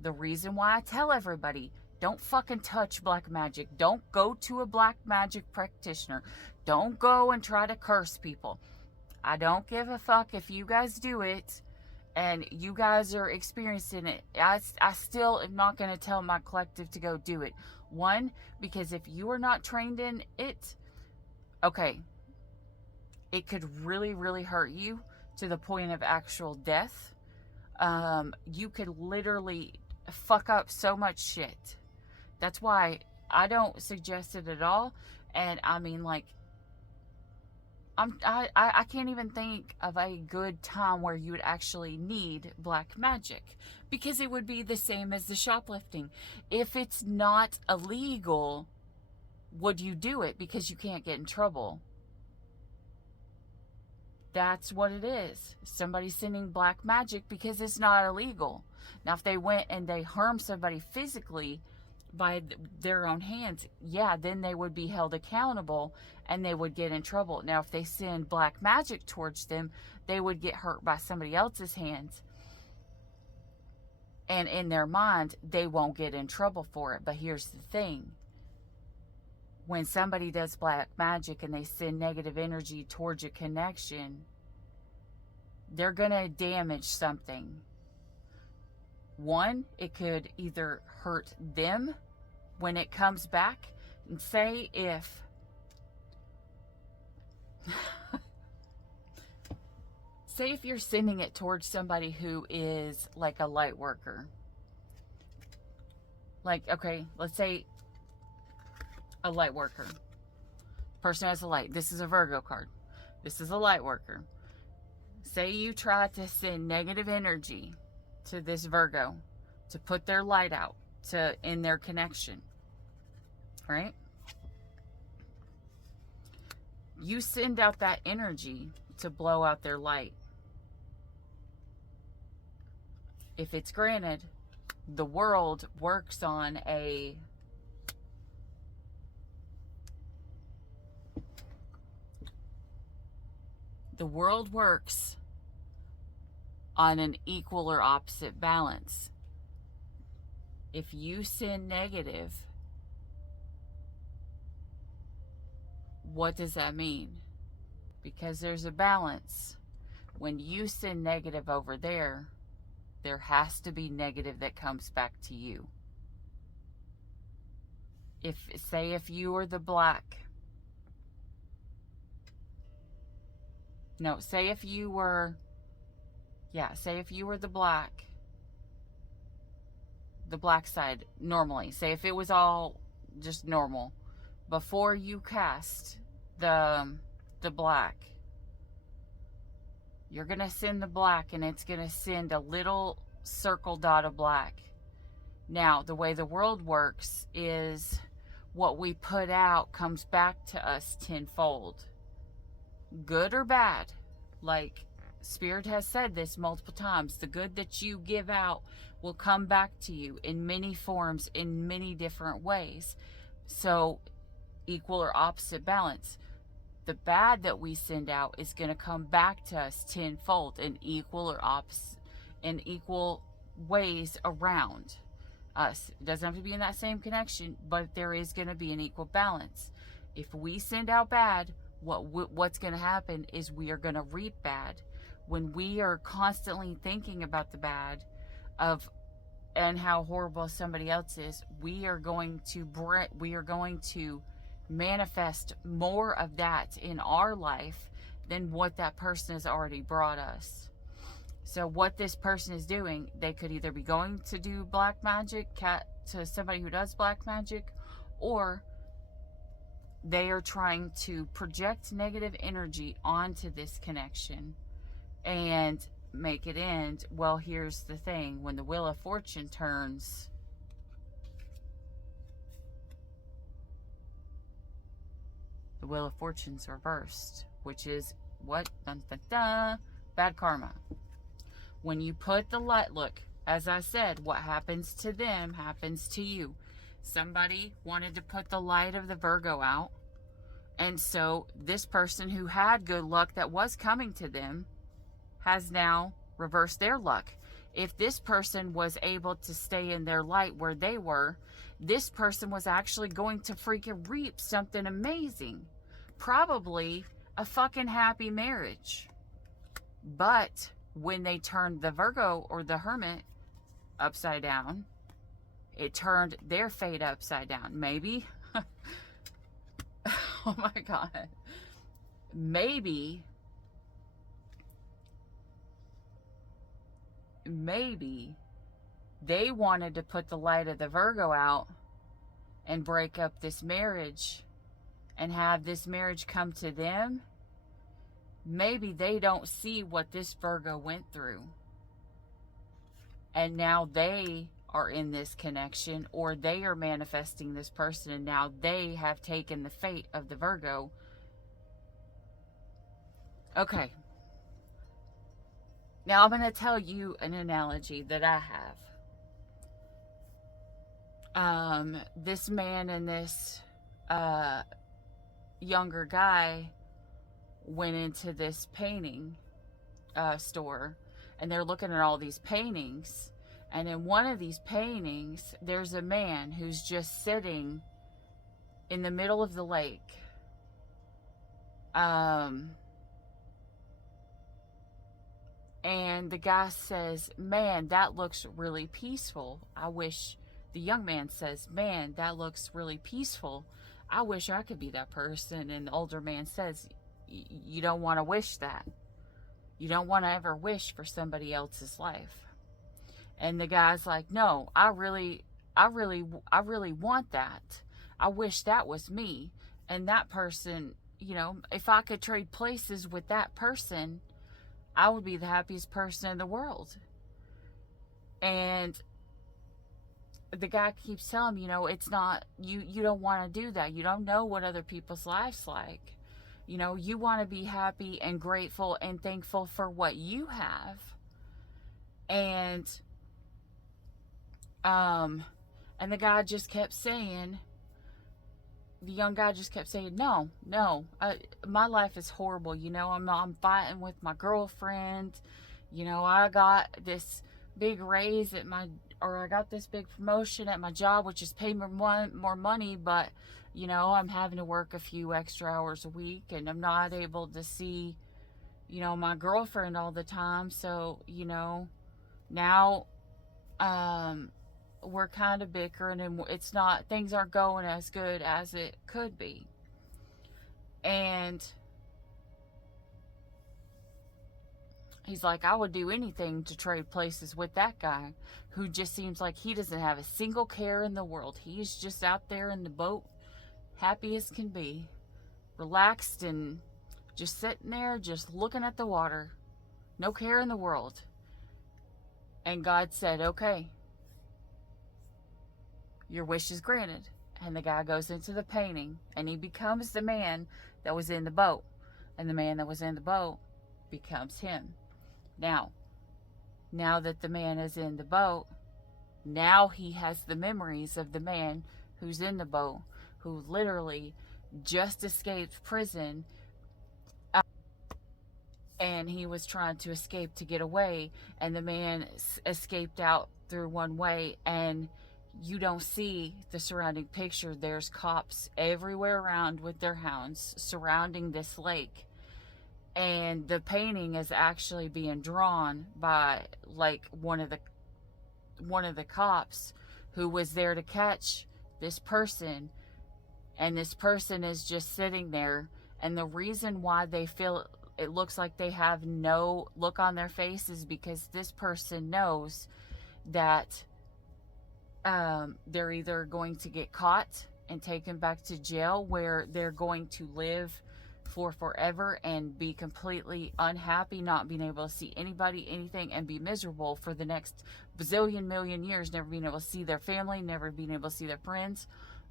the reason why I tell everybody, don't fucking touch black magic. Don't go to a black magic practitioner. Don't go and try to curse people. I don't give a fuck if you guys do it and you guys are experiencing it. I still am not going to tell my collective to go do it. One, because if you are not trained in it, okay, it could really, really hurt you to the point of actual death. You could literally fuck up so much shit. That's why I don't suggest it at all. And I mean, like, I can't even think of a good time where you would actually need black magic, because it would be the same as the shoplifting. If it's not illegal, would you do it because you can't get in trouble? That's what it is. Somebody's sending black magic because it's not illegal. Now, if they went and they harmed somebody physically by their own hands, yeah, then they would be held accountable and they would get in trouble. Now, if they send black magic towards them, they would get hurt by somebody else's hands. And in their mind, they won't get in trouble for it. But here's the thing. When somebody does black magic and they send negative energy towards a connection, they're going to damage something. One, it could either hurt them when it comes back. And say if say if you're sending it towards somebody who is like a light worker. Like, okay, let's say a light worker. Person has a light. This is a Virgo card. This is a light worker. Say you try to send negative energy to this Virgo to put their light out to in their connection. Right? You send out that energy to blow out their light. If it's granted, the world works on a an equal or opposite balance. If you send negative, what does that mean? Because there's a balance. When you send negative over there, there has to be negative that comes back to you. Say if you were the black. No, say if you were the black side normally. Say if it was all just normal. Before you cast the black, you're going to send the black, and it's going to send a little circle dot of black. Now, the way the world works is what we put out comes back to us tenfold. Good or bad. Like Spirit has said this multiple times. The good that you give out will come back to you in many forms, in many different ways. So, equal or opposite balance. The bad that we send out is going to come back to us tenfold in equal or opposite, in equal ways around us. It doesn't have to be in that same connection, but there is going to be an equal balance. If we send out bad, what's going to happen is we are going to reap bad. When we are constantly thinking about the bad and how horrible somebody else is, we are going to manifest more of that in our life than what that person has already brought us. So what this person is doing, they could either be going to do black magic to somebody who does black magic, or they are trying to project negative energy onto this connection and make it end. Well, here's the thing. When the Wheel of Fortune turns, the Wheel of Fortune's reversed, which is what? Dun, dun, dun, bad karma. When you put the light, look, as I said, what happens to them happens to you. Somebody wanted to put the light of the Virgo out, and so this person who had good luck that was coming to them has now reversed their luck. If this person was able to stay in their light where they were, this person was actually going to freaking reap something amazing. Probably a fucking happy marriage. But when they turned the Virgo or the Hermit upside down, it turned their fate upside down. Maybe, oh my God, maybe they wanted to put the light of the Virgo out and break up this marriage and have this marriage come to them. Maybe they don't see what this Virgo went through. And now they are in this connection, or they are manifesting this person, and now they have taken the fate of the Virgo. Okay. Now I'm going to tell you an analogy that I have. This man and this younger guy went into this painting store, and they're looking at all these paintings, and in one of these paintings there's a man who's just sitting in the middle of the lake. And the guy says, man, that looks really peaceful. The young man says, man, that looks really peaceful. I wish I could be that person. And the older man says, you don't want to wish that. You don't want to ever wish for somebody else's life. And the guy's like, no, I really want that. I wish that was me. And that person, if I could trade places with that person, I would be the happiest person in the world. And the guy keeps telling him, it's not, you don't want to do that. You don't know what other people's lives like. You want to be happy and grateful and thankful for what you have. And the guy just kept saying, the young guy just kept saying, no, my life is horrible. I'm fighting with my girlfriend. I got this big raise I got this big promotion at my job, which is paying more money, but, I'm having to work a few extra hours a week, and I'm not able to see, my girlfriend all the time. So, now, we're kind of bickering, and things aren't going as good as it could be. And he's like, I would do anything to trade places with that guy who just seems like he doesn't have a single care in the world. He's just out there in the boat, happy as can be, relaxed and just sitting there, just looking at the water, no care in the world. And God said, okay, your wish is granted. And the guy goes into the painting, and he becomes the man that was in the boat. And the man that was in the boat becomes him. Now that the man is in the boat, now he has the memories of the man who's in the boat, who literally just escaped prison, and he was trying to escape to get away, and the man escaped out through one way, and you don't see the surrounding picture. There's cops everywhere around with their hounds surrounding this lake. And the painting is actually being drawn by one of the cops who was there to catch this person. And this person is just sitting there. And the reason why they feel it looks like they have no look on their face is because this person knows that they're either going to get caught and taken back to jail, where they're going to live for forever and be completely unhappy, not being able to see anybody, anything, and be miserable for the next bazillion million years, never being able to see their family, never being able to see their friends,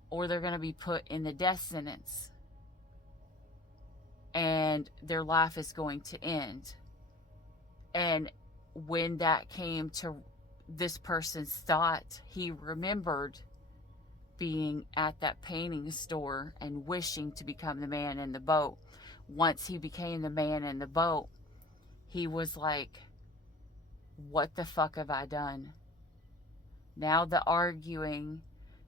or they're going to be put in the death sentence. And their life is going to end. And when that came to this person's thought, he remembered being at that painting store and wishing to become the man in the boat. Once he became the man in the boat, he was like, what the fuck have I done? Now the arguing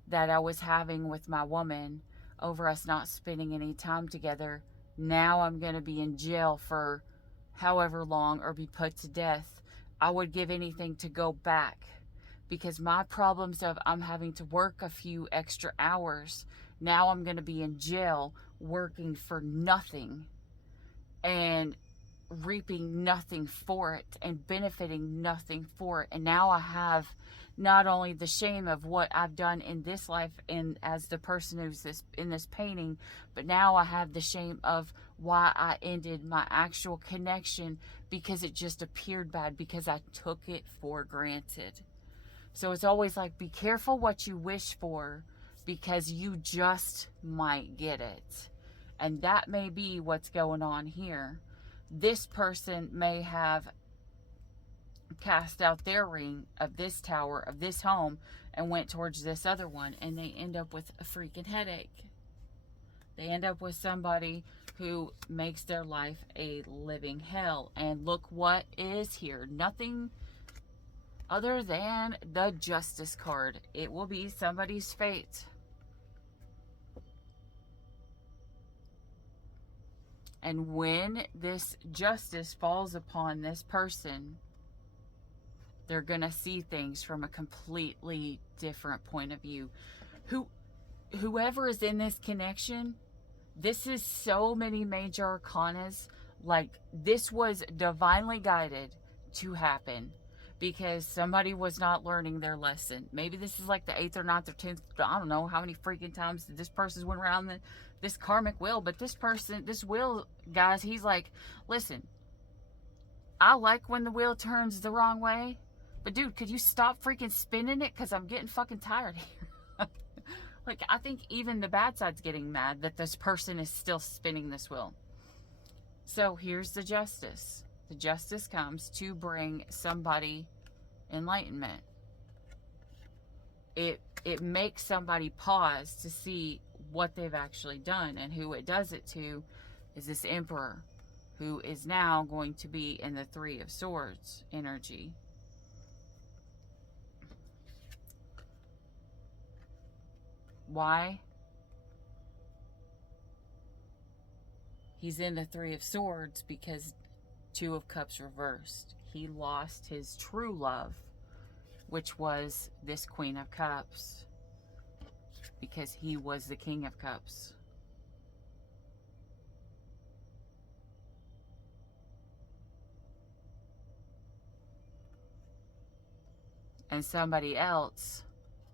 that I was having with my woman over us not spending any time together, now I'm going to be in jail for however long or be put to death. I would give anything to go back, because my problems of I'm having to work a few extra hours, now I'm going to be in jail working for nothing and reaping nothing for it and benefiting nothing for it. And now I have not only the shame of what I've done in this life and as the person who's this in this painting, but now I have the shame of why I ended my actual connection, because it just appeared bad, because I took it for granted. So it's always like, be careful what you wish for, because you just might get it. And that may be what's going on here. This person may have cast out their ring of this tower, of this home, and went towards this other one, and they end up with a freaking headache. They end up with somebody who makes their life a living hell. And look what is here. Nothing other than the Justice card. It will be somebody's fate. And when this justice falls upon this person, they're going to see things from a completely different point of view. Whoever is in this connection, this is so many major arcanas. Like, this was divinely guided to happen, because somebody was not learning their lesson. Maybe this is like the 8th or 9th or 10th, I don't know how many freaking times this person went around this karmic wheel. But this person, this wheel, guys, he's like, listen, I like when the wheel turns the wrong way, but dude, could you stop freaking spinning it? Because I'm getting fucking tired here. Like, I think even the bad side's getting mad that this person is still spinning this wheel. So here's the justice. The justice comes to bring somebody enlightenment. It makes somebody pause to see what they've actually done, and who it does it to is this Emperor, who is now going to be in the 3 of Swords energy. Why? He's in the 3 of Swords because 2 of Cups reversed. He lost his true love, which was this Queen of Cups, because he was the King of Cups. And somebody else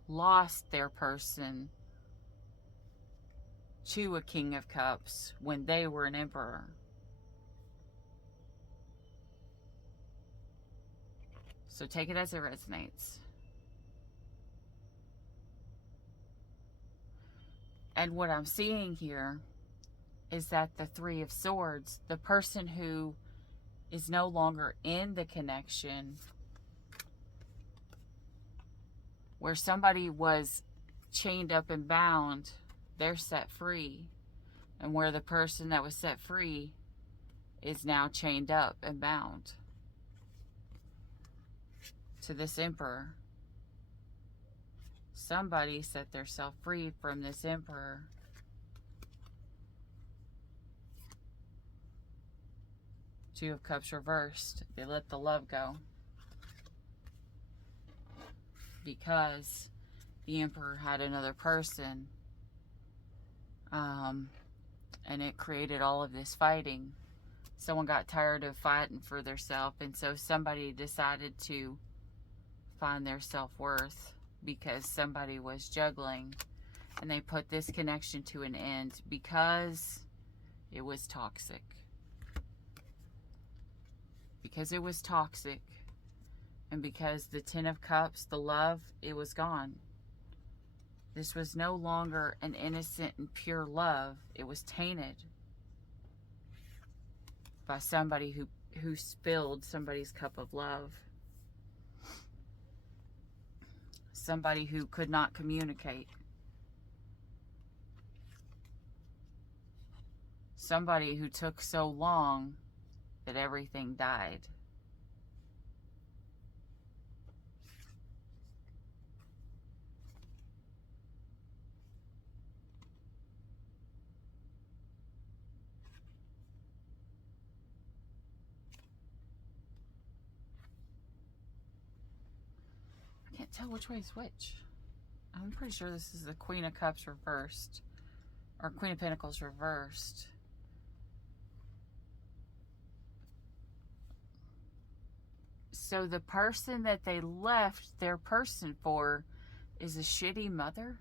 lost their person to a King of Cups when they were an Emperor. So take it as it resonates. And what I'm seeing here is that the 3 of Swords, the person who is no longer in the connection, where somebody was chained up and bound, they're set free. And where the person that was set free is now chained up and bound to this Emperor. Somebody set themselves free from this Emperor. Two of Cups reversed. They let the love go, because the Emperor had another person, and it created all of this fighting. Someone got tired of fighting for theirself, and so somebody decided to find their self-worth, because somebody was juggling, and they put this connection to an end because it was toxic. Because it was toxic, and because the 10 of Cups, the love, it was gone. This was no longer an innocent and pure love. It was tainted by somebody who spilled somebody's cup of love. Somebody who could not communicate. Somebody who took so long that everything died. can't tell which way is which. I'm pretty sure this is the Queen of Cups reversed. Or Queen of Pentacles reversed. So the person that they left their person for is a shitty mother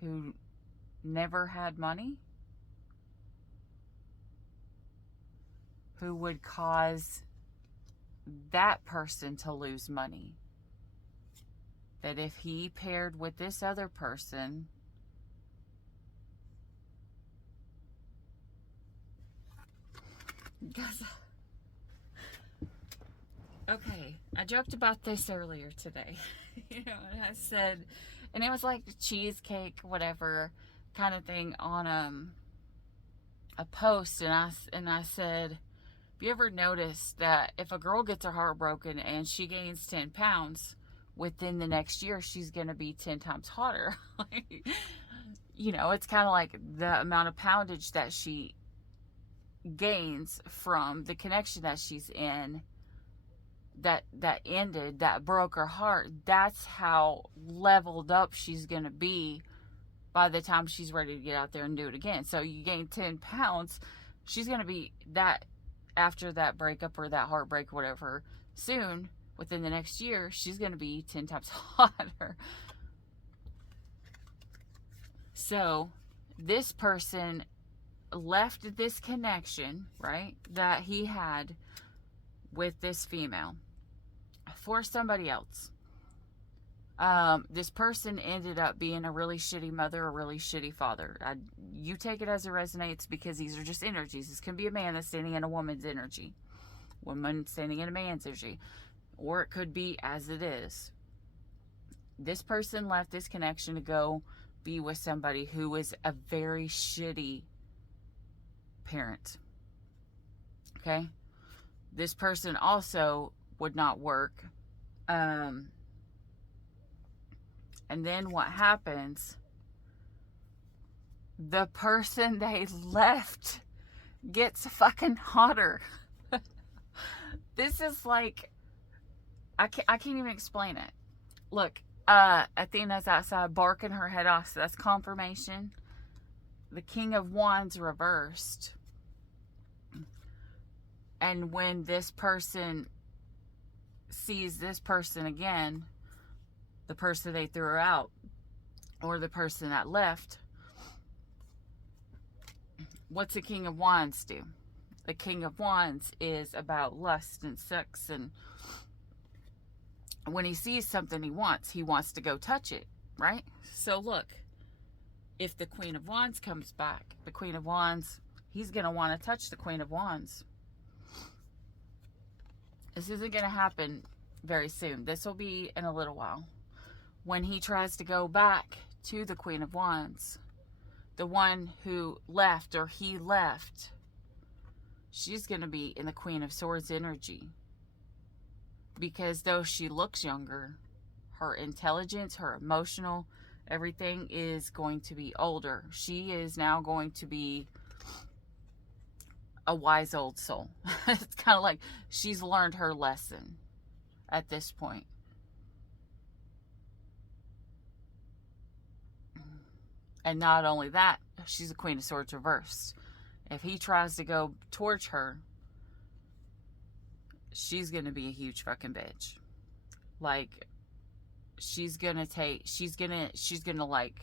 who never had money, who would cause that person to lose money. That if he paired with this other person, guys, okay, I joked about this earlier today. You know, and I said, and it was like cheesecake, whatever kind of thing on a post, and I said, have you ever noticed that if a girl gets her heart broken and she gains 10 pounds, within the next year, she's going to be 10 times hotter? You know, it's kind of like the amount of poundage that she gains from the connection that she's in that ended, that broke her heart. That's how leveled up she's going to be by the time she's ready to get out there and do it again. So you gain 10 pounds, she's going to be that, after that breakup or that heartbreak or whatever, soon, within the next year, she's going to be 10 times hotter. So this person left this connection, right, that he had with this female for somebody else. This person ended up being a really shitty mother, a really shitty father. You take it as it resonates, because these are just energies. This can be a man that's standing in a woman's energy, woman standing in a man's energy, or it could be as it is. This person left this connection to go be with somebody who was a very shitty parent. Okay? This person also would not work. And then what happens? The person they left gets fucking hotter. This is like, I can't even explain it. Look, Athena's outside barking her head off, so that's confirmation. The King of Wands reversed. And when this person sees this person again, the person they threw out, or the person that left, what's the King of Wands do? The King of Wands is about lust and sex, and when he sees something he wants to go touch it, right? So look, if the Queen of Wands comes back, the Queen of Wands, he's going to want to touch the Queen of Wands. This isn't going to happen very soon. This will be in a little while. When he tries to go back to the Queen of Wands, the one who left, or he left, she's going to be in the Queen of Swords energy. Because though she looks younger, her intelligence, her emotional, everything is going to be older. She is now going to be a wise old soul. It's kind of like she's learned her lesson at this point. And not only that, she's a Queen of Swords reversed. If he tries to go towards her, she's going to be a huge fucking bitch. Like, she's going to like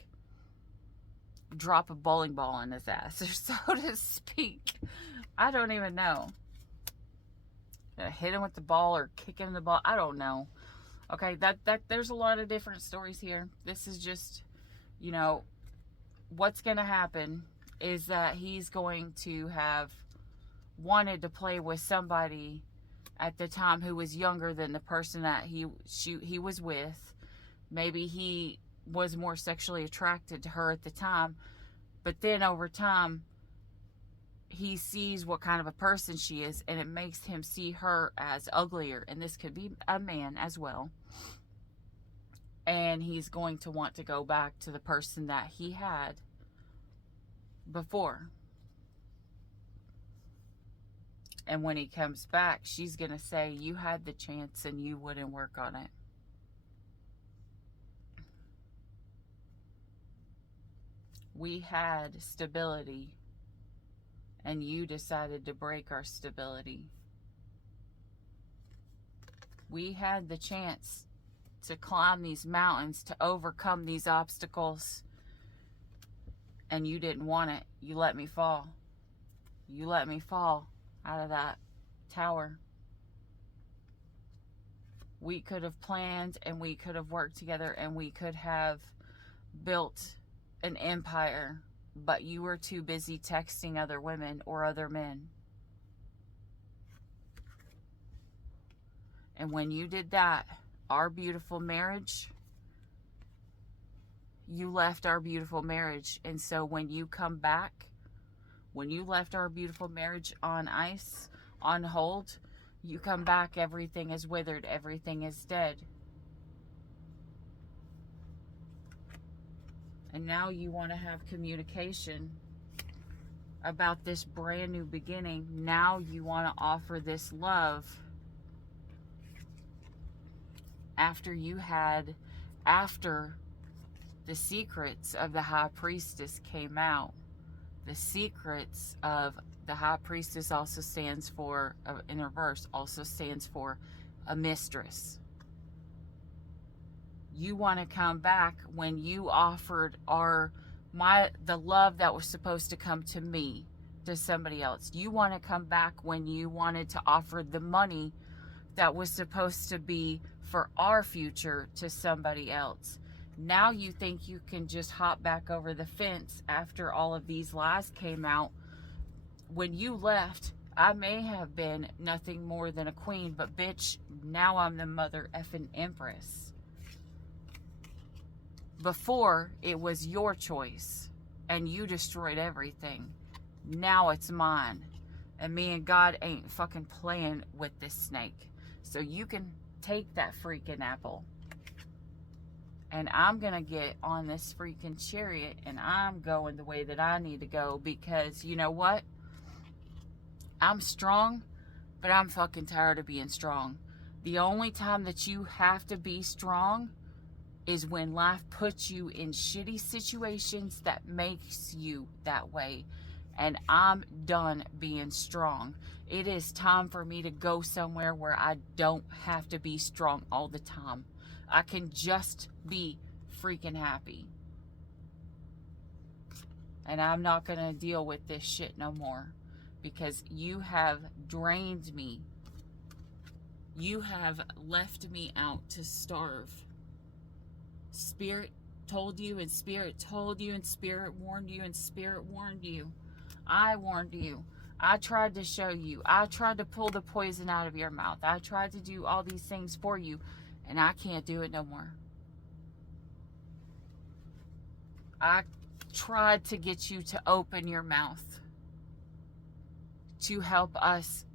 drop a bowling ball in his ass, or so to speak. I don't even know. Hit him with the ball or kick him the ball. I don't know. Okay, that there's a lot of different stories here. This is just, you know, what's going to happen is that he's going to have wanted to play with somebody at the time who was younger than the person that he was with. Maybe he was more sexually attracted to her at the time, but then over time he sees what kind of a person she is, and it makes him see her as uglier. And this could be a man as well. And he's going to want to go back to the person that he had before. And when he comes back, she's going to say, you had the chance and you wouldn't work on it. We had stability, and you decided to break our stability. We had the chance to climb these mountains, to overcome these obstacles, and you didn't want it. You let me fall. You let me fall out of that tower. We could have planned, and we could have worked together, and we could have built an empire, but you were too busy texting other women or other men. And when you did that, our beautiful marriage, you left our beautiful marriage. And so when you come back, when you left our beautiful marriage on ice, on hold, you come back, everything is withered, everything is dead. And now you want to have communication about this brand new beginning. Now you want to offer this love after the secrets of the high priestess came out. The secrets of the high priestess also stands for, in reverse, also stands for a mistress. You want to come back when you offered the love that was supposed to come to me, to somebody else. You want to come back when you wanted to offer the money that was supposed to be for our future to somebody else. Now you think you can just hop back over the fence after all of these lies came out. When you left, I may have been nothing more than a queen, but bitch, now I'm the mother effing empress. Before, it was your choice, and you destroyed everything. Now it's mine, and me and God ain't fucking playing with this snake. So you can take that freaking apple, and I'm gonna get on this freaking chariot, and I'm going the way that I need to go, because you know what? I'm strong, but I'm fucking tired of being strong. The only time that you have to be strong is when life puts you in shitty situations that makes you that way. And I'm done being strong. It is time for me to go somewhere where I don't have to be strong all the time. I can just be freaking happy. And I'm not going to deal with this shit no more. Because you have drained me. You have left me out to starve. Spirit told you, and Spirit told you, and Spirit warned you, and Spirit warned you. I warned you. I tried to show you. I tried to pull the poison out of your mouth. I tried to do all these things for you, and I can't do it no more. I tried to get you to open your mouth to help us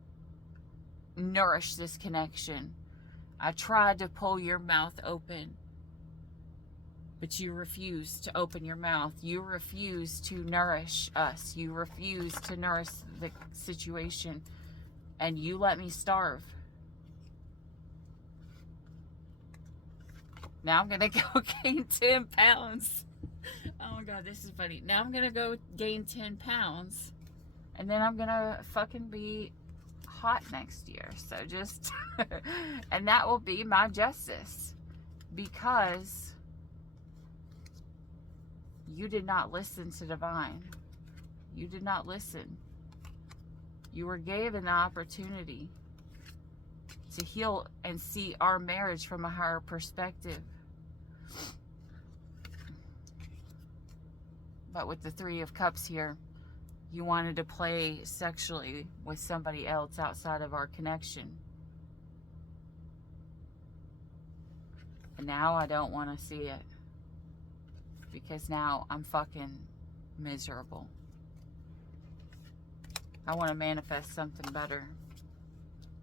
nourish this connection. I tried to pull your mouth open, but you refused to open your mouth. You refused to nourish us. You refused to nourish the situation, and you let me starve. Now I'm gonna go gain 10 pounds. Oh my God, this is funny. Now I'm gonna go gain 10 pounds, and then I'm gonna fucking be hot next year. So just, and that will be my justice, because you did not listen to divine. You did not listen. You were given the opportunity to heal and see our marriage from a higher perspective. But with the Three of Cups here, you wanted to play sexually with somebody else outside of our connection. And now I don't want to see it. Because now I'm fucking miserable. I want to manifest something better.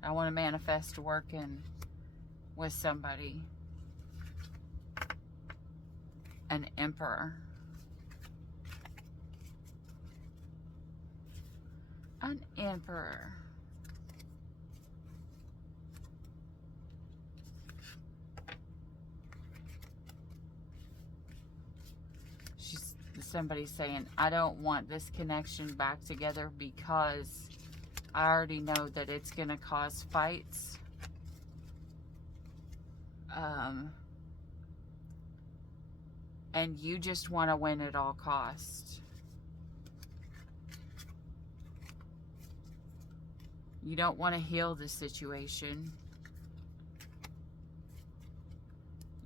I want to manifest working with somebody. An emperor. An emperor. somebody saying, I don't want this connection back together because I already know that it's going to cause fights. And you just want to win at all costs. You don't want to heal the situation.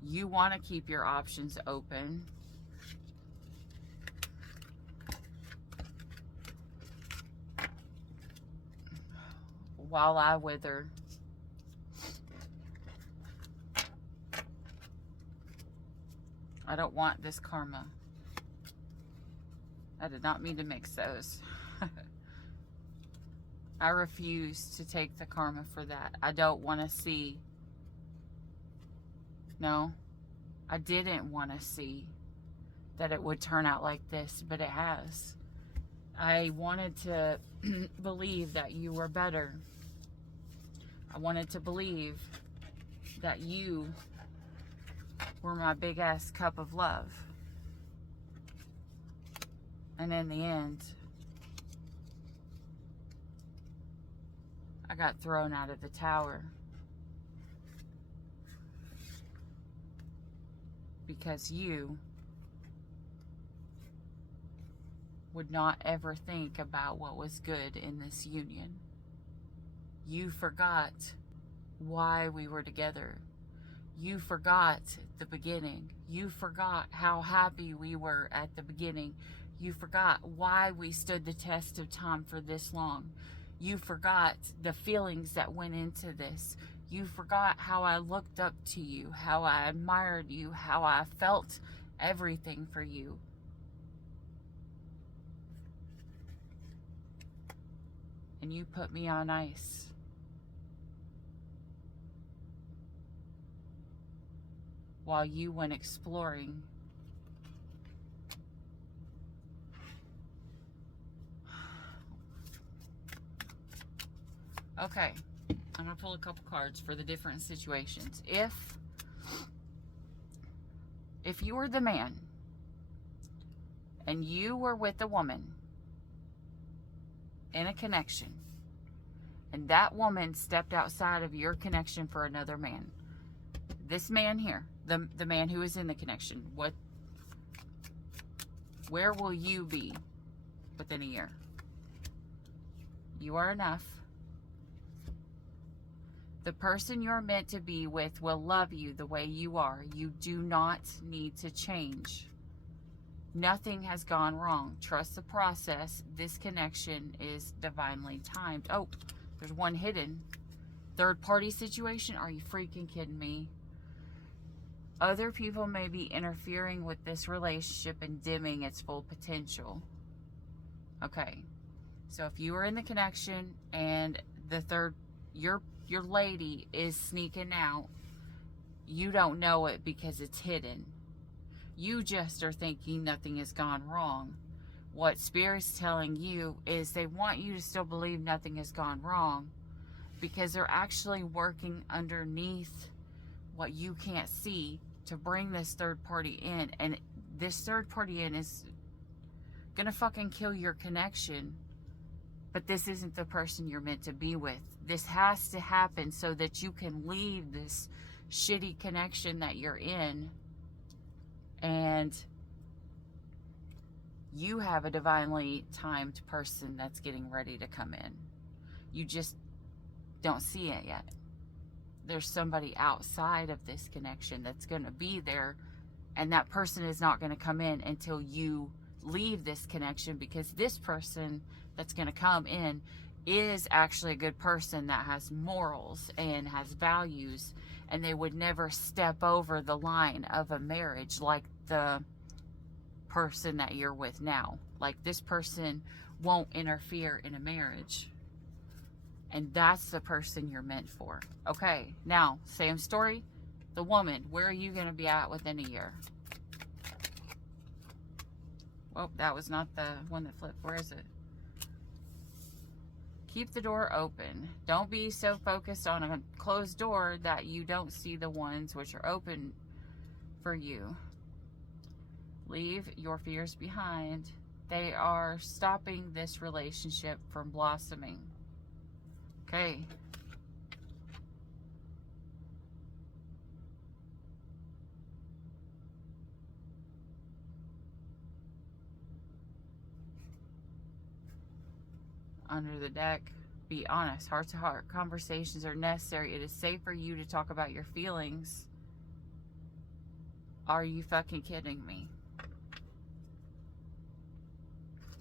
You want to keep your options open. While I wither. I don't want this karma. I did not mean to mix those. I refuse to take the karma for that. I don't want to see. No, I didn't want to see that it would turn out like this, but it has. I wanted to believe that you were better. I wanted to believe that you were my big ass cup of love. And in the end, I got thrown out of the tower. Because you would not ever think about what was good in this union. You forgot why we were together. You forgot the beginning. You forgot how happy we were at the beginning. You forgot why we stood the test of time for this long. You forgot the feelings that went into this. You forgot how I looked up to you, how I admired you, how I felt everything for you. And you put me on ice. While you went exploring. Okay, I'm going to pull a couple cards for the different situations. If you were the man and you were with a woman in a connection and that woman stepped outside of your connection for another man, this man here, the man who is in the connection, where will you be within a year? You are enough. The person you're meant to be with will love you the way you are. You do not need to change. Nothing has gone wrong. Trust the process. This connection is divinely timed. Oh, there's one hidden. Third party situation? Are you freaking kidding me? Other people may be interfering with this relationship and dimming its full potential. Okay. So if you were in the connection and your lady is sneaking out, you don't know it because it's hidden. You just are thinking nothing has gone wrong. What Spirit's telling you is they want you to still believe nothing has gone wrong because they're actually working underneath what you can't see to bring this third party in. And this third party in is gonna fucking kill your connection. But this isn't the person you're meant to be with. This has to happen so that you can leave this shitty connection that you're in and you have a divinely timed person that's getting ready to come in. You just don't see it yet. There's somebody outside of this connection that's going to be there, and that person is not going to come in until you leave this connection, because this person that's going to come in is actually a good person that has morals and has values, and they would never step over the line of a marriage like the person that you're with now. Like, this person won't interfere in a marriage, and that's the person you're meant for. Okay, now same story. The woman, where are you going to be at within a year? Oh, that was not the one that flipped. Where is it? Keep the door open. Don't be so focused on a closed door that you don't see the ones which are open for you. Leave your fears behind. They are stopping this relationship from blossoming. Okay. Under the deck, be honest. Heart to heart conversations are necessary. It is safe for you to talk about your feelings. Are you fucking kidding me?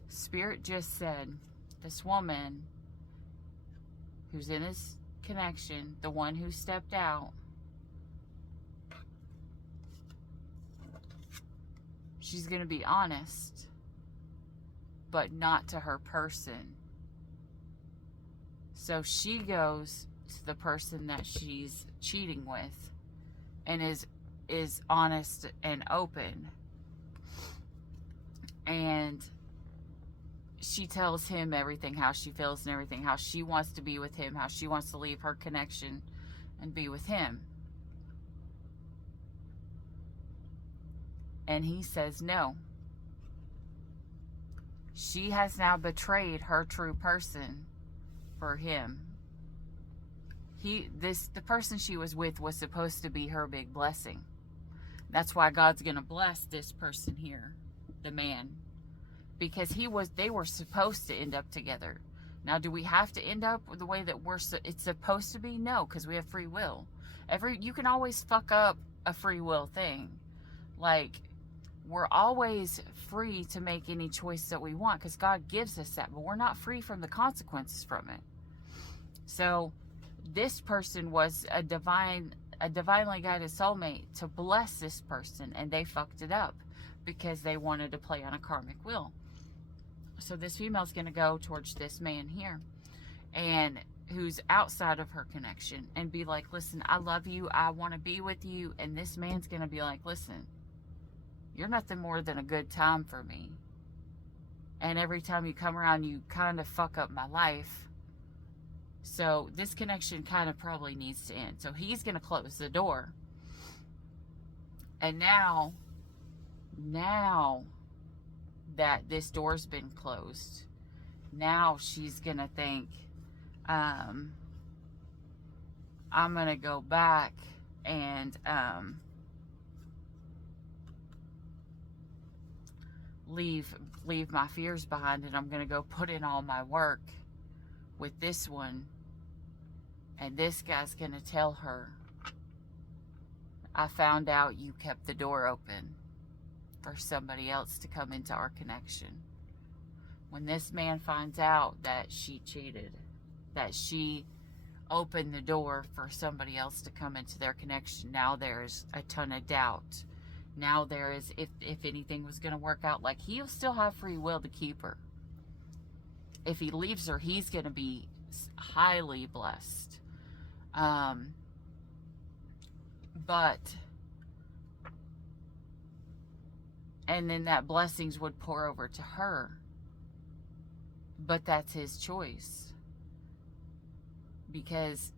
Spirit just said this woman who's in his connection, the one who stepped out, she's going to be honest, but not to her person. So she goes to the person that she's cheating with and is honest and open. And she tells him everything, how she feels and everything, how she wants to be with him, how she wants to leave her connection and be with him. And he says no. She has now betrayed her true person for him. The person she was with was supposed to be her big blessing. That's why God's going to bless this person here, the man. Because they were supposed to end up together. Now, do we have to end up the way that it's supposed to be? No, because we have free will. You can always fuck up a free will thing. Like, we're always free to make any choice that we want because God gives us that, but we're not free from the consequences from it. So, this person was a divinely guided soulmate to bless this person, and they fucked it up because they wanted to play on a karmic wheel. So this female's going to go towards this man here, and who's outside of her connection, and be like, listen, I love you, I want to be with you. And this man's going to be like, listen, you're nothing more than a good time for me, and every time you come around, you kind of fuck up my life. So this connection kind of probably needs to end. So he's going to close the door. And now that this door's been closed, now she's going to think, I'm going to go back and leave my fears behind, and I'm going to go put in all my work with this one. And this guy's going to tell her, I found out you kept the door open for somebody else to come into our connection. When this man finds out that she cheated, that she opened the door for somebody else to come into their connection, now there's a ton of doubt. Now there is, if anything was going to work out, like, he'll still have free will to keep her. If he leaves her, he's going to be highly blessed. And then that blessings would pour over to her. But that's his choice. Because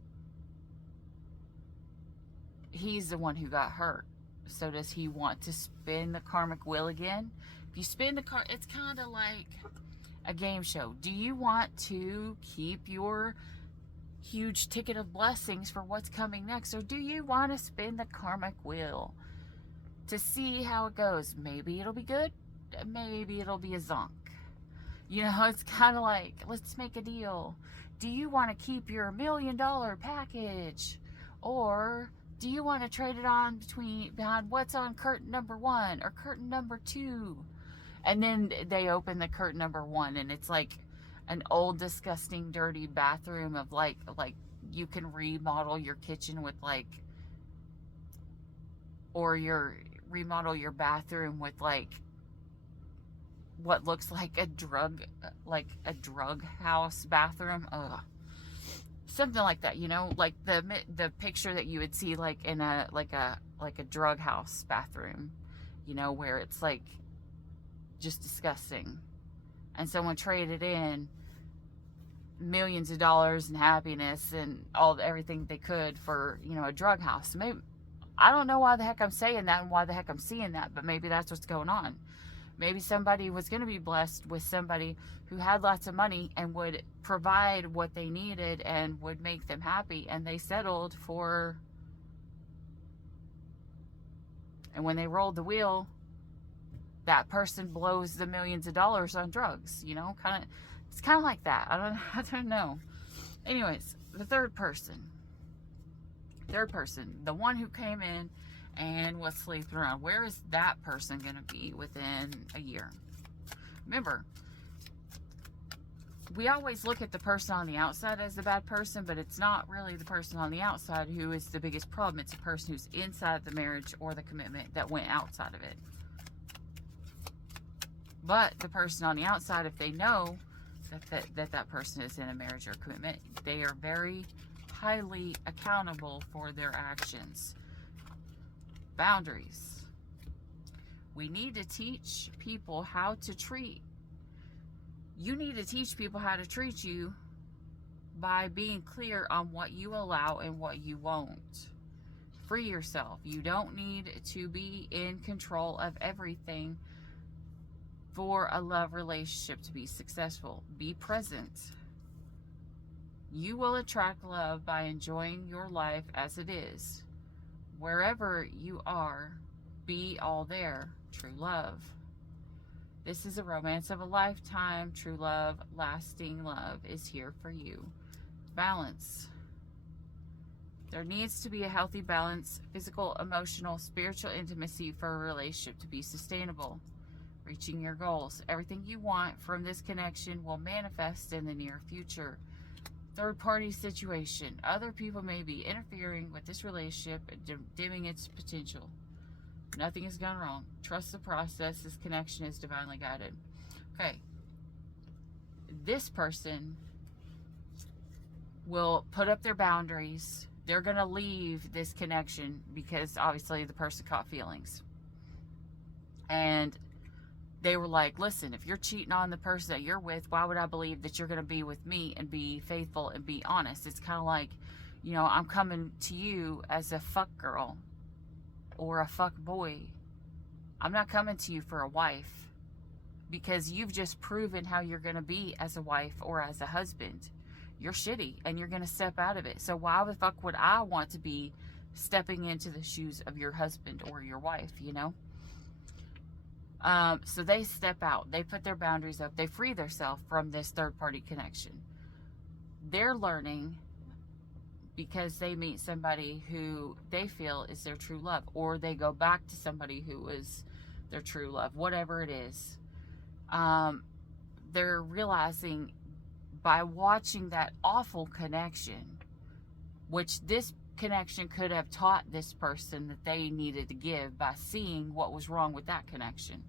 he's the one who got hurt. So does he want to spin the karmic wheel again? If you spin the it's kind of like a game show. Do you want to keep your huge ticket of blessings for what's coming next, or do you want to spin the karmic wheel to see how it goes? Maybe it'll be good, maybe it'll be a zonk. You know, it's kind of like, let's make a deal. Do you want to keep your $1 million package, or do you want to trade it on behind what's on curtain number 1 or curtain number 2? And then they open the curtain number 1, and it's like an old, disgusting, dirty bathroom of like you can remodel your kitchen with remodel your bathroom with what looks like a drug house bathroom. Ugh. Something like that, you know, like the picture that you would see like in a drug house bathroom, you know, where it's like just disgusting. And someone traded in millions of dollars and happiness and everything they could for, you know, a drug house. Maybe I don't know why the heck I'm saying that and why the heck I'm seeing that, but maybe that's what's going on. Maybe somebody was going to be blessed with somebody who had lots of money and would provide what they needed and would make them happy, and they settled for, and when they rolled the wheel, that person blows the millions of dollars on drugs, you know, it's kind of like that. I don't know. Anyways, the third person, the one who came in and was sleeping around, where is that person going to be within a year? Remember, we always look at the person on the outside as the bad person, but it's not really the person on the outside who is the biggest problem. It's the person who's inside the marriage or the commitment that went outside of it. But the person on the outside, if they know that person is in a marriage or commitment, they are very highly accountable for their actions. Boundaries. We need to teach people how to treat. You need to teach people how to treat you by being clear on what you allow and what you won't. Free yourself. You don't need to be in control of everything for a love relationship to be successful. Be present. You will attract love by enjoying your life as it is. Wherever you are, be all there. True love. This is a romance of a lifetime. True love, lasting love is here for you. Balance. There needs to be a healthy balance, physical, emotional, spiritual intimacy for a relationship to be sustainable. Reaching your goals. Everything you want from this connection will manifest in the near future. Third party situation. Other people may be interfering with this relationship and dimming its potential. Nothing has gone wrong. Trust the process. This connection is divinely guided. Okay. This person will put up their boundaries. They're going to leave this connection because obviously the person caught feelings. And they were like, listen, if you're cheating on the person that you're with, why would I believe that you're going to be with me and be faithful and be honest? It's kind of like, you know, I'm coming to you as a fuck girl or a fuck boy. I'm not coming to you for a wife because you've just proven how you're going to be as a wife or as a husband. You're shitty and you're going to step out of it. So why the fuck would I want to be stepping into the shoes of your husband or your wife, you know? So they step out, they put their boundaries up, they free themselves from this third-party connection. They're learning because they meet somebody who they feel is their true love, or they go back to somebody who is their true love, whatever it is. They're realizing by watching that awful connection, which this connection could have taught this person that they needed to give by seeing what was wrong with that connection.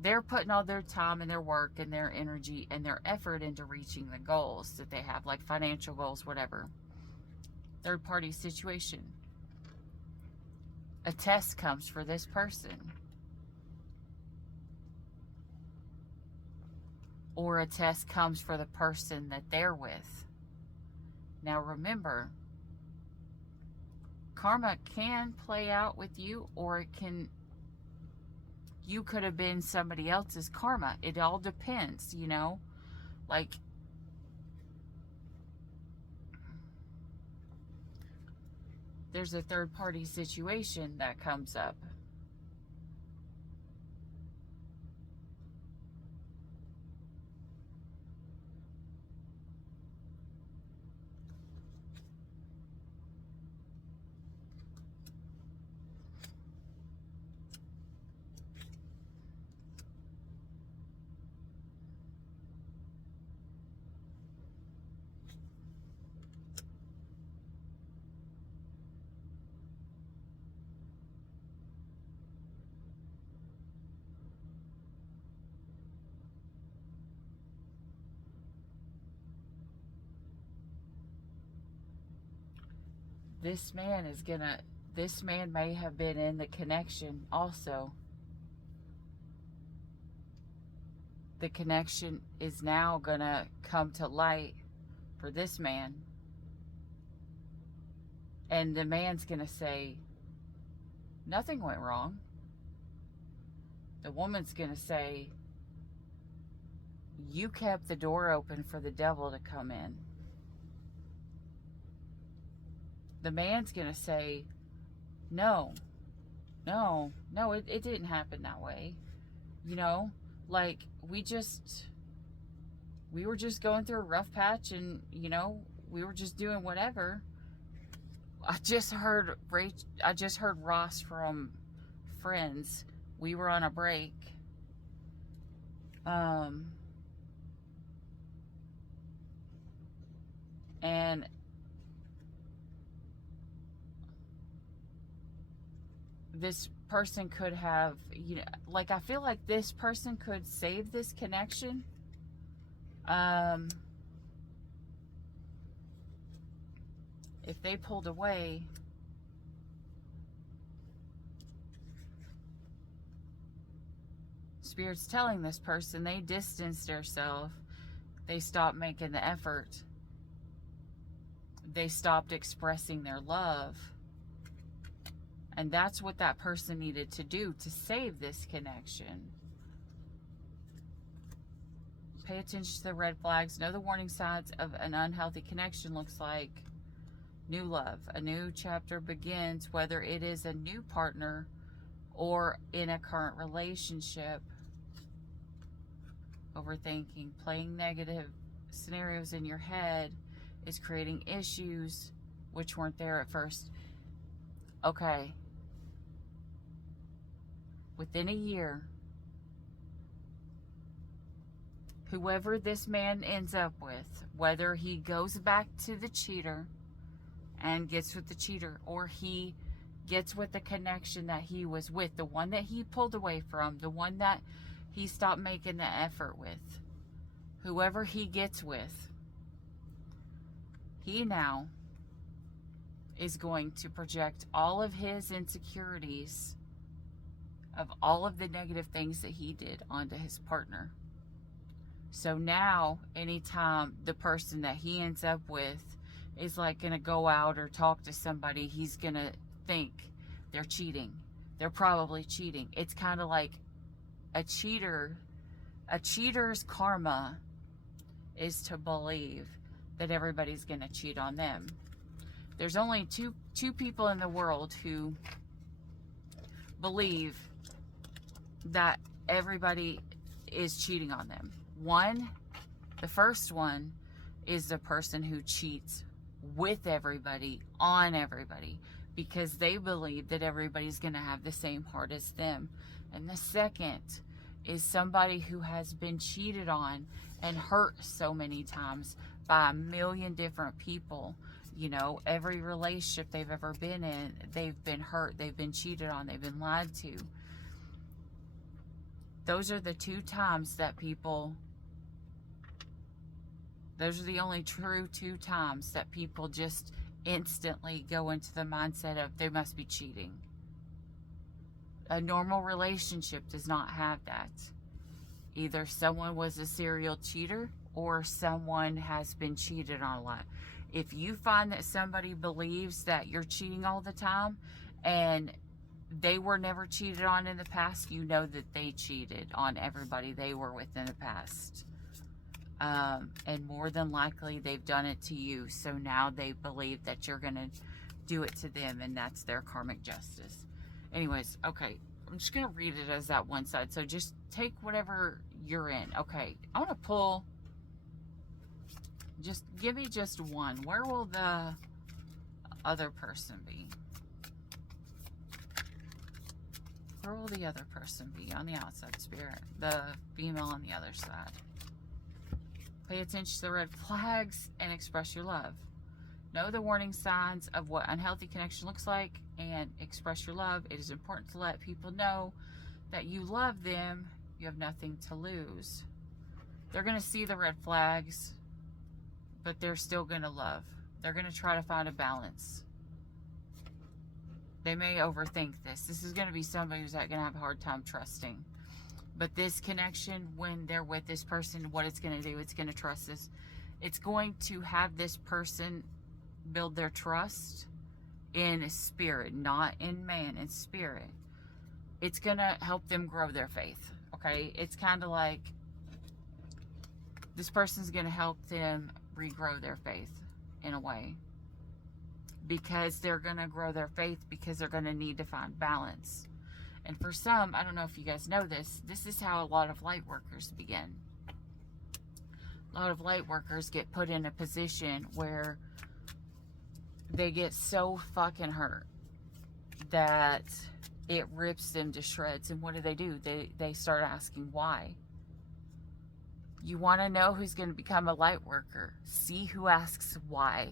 They're putting all their time and their work and their energy and their effort into reaching the goals that they have, like financial goals, whatever. Third party situation. A test comes for this person. Or a test comes for the person that they're with. Now remember, karma can play out with you, or it can, you could have been somebody else's karma. It all depends, you know, like there's a third party situation that comes up. This man may have been in the connection also. The connection is now gonna come to light for this man. And the man's gonna say, nothing went wrong. The woman's going to say, you kept the door open for the devil to come in. The man's going to say, no, it didn't happen that way. You know, like, we were just going through a rough patch, and, you know, we were just doing whatever. I just heard Ross from Friends. We were on a break. And this person could have, you know, like, I feel like this person could save this connection. If they pulled away, Spirit's telling this person they distanced themselves. They stopped making the effort. They stopped expressing their love. And that's what that person needed to do to save this connection. Pay attention to the red flags. Know the warning signs of an unhealthy connection looks like. New love. A new chapter begins, whether it is a new partner or in a current relationship. Overthinking. Playing negative scenarios in your head is creating issues which weren't there at first. Okay. Within a year, whoever this man ends up with, whether he goes back to the cheater and gets with the cheater, or he gets with the connection that he was with, the one that he pulled away from, the one that he stopped making the effort with, whoever he gets with, he now is going to project all of his insecurities of all of the negative things that he did onto his partner. So now, anytime the person that he ends up with is like going to go out or talk to somebody, he's going to think they're cheating. They're probably cheating. It's kind of like a cheater's karma is to believe that everybody's going to cheat on them. There's only two people in the world who believe that everybody is cheating on them. The first one is the person who cheats with everybody, on everybody, because they believe that everybody's going to have the same heart as them. And the second is somebody who has been cheated on and hurt so many times by a million different people. You know, every relationship they've ever been in, they've been hurt, they've been cheated on, they've been lied to. Those are the only true two times that people just instantly go into the mindset of they must be cheating. A normal relationship does not have that. Either someone was a serial cheater or someone has been cheated on a lot. If you find that somebody believes that you're cheating all the time and they were never cheated on in the past, you know that they cheated on everybody they were with in the past. And more than likely they've done it to you. So now they believe that you're going to do it to them, and that's their karmic justice. Anyways, okay, I'm just going to read it as that one side. So just take whatever you're in. Okay, I want to pull, just give me just one. Where will the other person be? Where will the other person be on the outside, Spirit? The female on the other side. Pay attention to the red flags and express your love. Know the warning signs of what unhealthy connection looks like and express your love. It is important to let people know that you love them. You have nothing to lose. They're going to see the red flags, but they're still going to love. They're going to try to find a balance. They may overthink this. This is going to be somebody who's not going to have a hard time trusting. But this connection, when they're with this person, what it's going to do, it's going to trust this. It's going to have this person build their trust in spirit, not in man, in spirit, it's going to help them grow their faith. Okay? It's kind of like this person's going to help them regrow their faith in a way, because they're going to grow their faith, because they're going to need to find balance. And for some, I don't know if you guys know this, this is how a lot of light workers begin. A lot of light workers get put in a position where they get so fucking hurt that it rips them to shreds. And what do? They start asking why. You want to know who's going to become a light worker? See who asks why.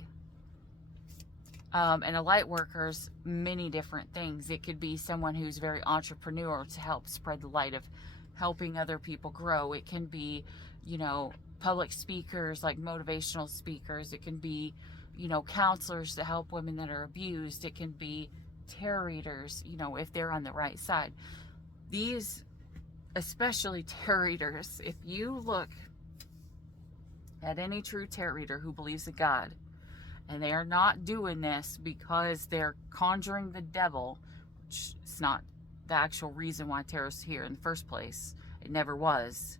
And a light worker's many different things. It could be someone who's very entrepreneurial to help spread the light of helping other people grow. It can be, you know, public speakers, like motivational speakers. It can be, you know, counselors to help women that are abused. It can be tarot readers, you know, if they're on the right side. These, especially tarot readers, if you look at any true tarot reader who believes in God, and they are not doing this because they're conjuring the devil, which is not the actual reason why tarot's here in the first place. It never was.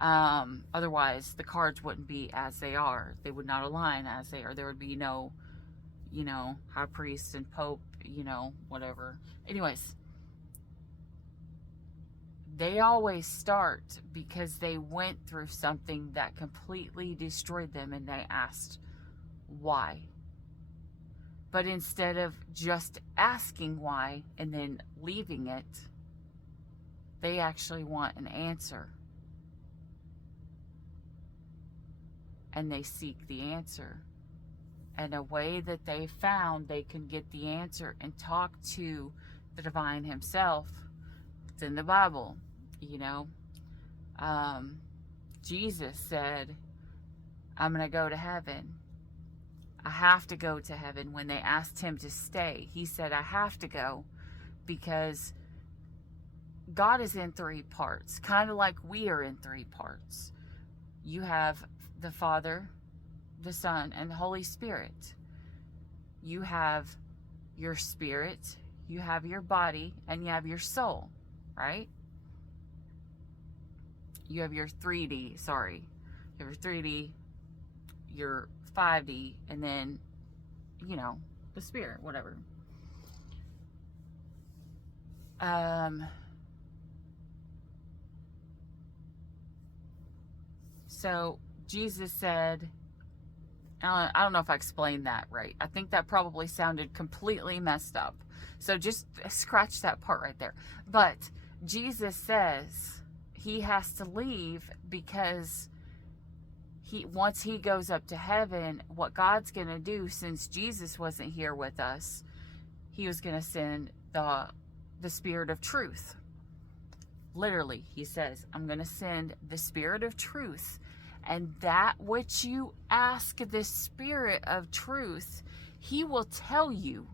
Otherwise, the cards wouldn't be as they are. They would not align as they are. There would be no, you know, high priest and pope, you know, whatever. Anyways, they always start because they went through something that completely destroyed them, and they asked why. But instead of just asking why and then leaving it, they actually want an answer. And they seek the answer. And a way that they found they can get the answer and talk to the divine himself, it's in the Bible, you know. Jesus said, I'm going to go to heaven. I have to go to heaven. When they asked him to stay, he said, I have to go because God is in three parts, kind of like we are in three parts. You have the Father, the Son, and the Holy Spirit. You have your spirit, you have your body, and you have your soul, right? You have your 3D, sorry. You have your 3D, your 5D, and then, you know, the spirit, whatever. So Jesus said, I don't know if I explained that right. I think that probably sounded completely messed up. So just scratch that part right there. But Jesus says he has to leave because once he goes up to heaven, what God's going to do, since Jesus wasn't here with us, he was going to send the Spirit of truth. Literally, he says, I'm going to send the Spirit of truth. And that which you ask the Spirit of truth, he will tell you.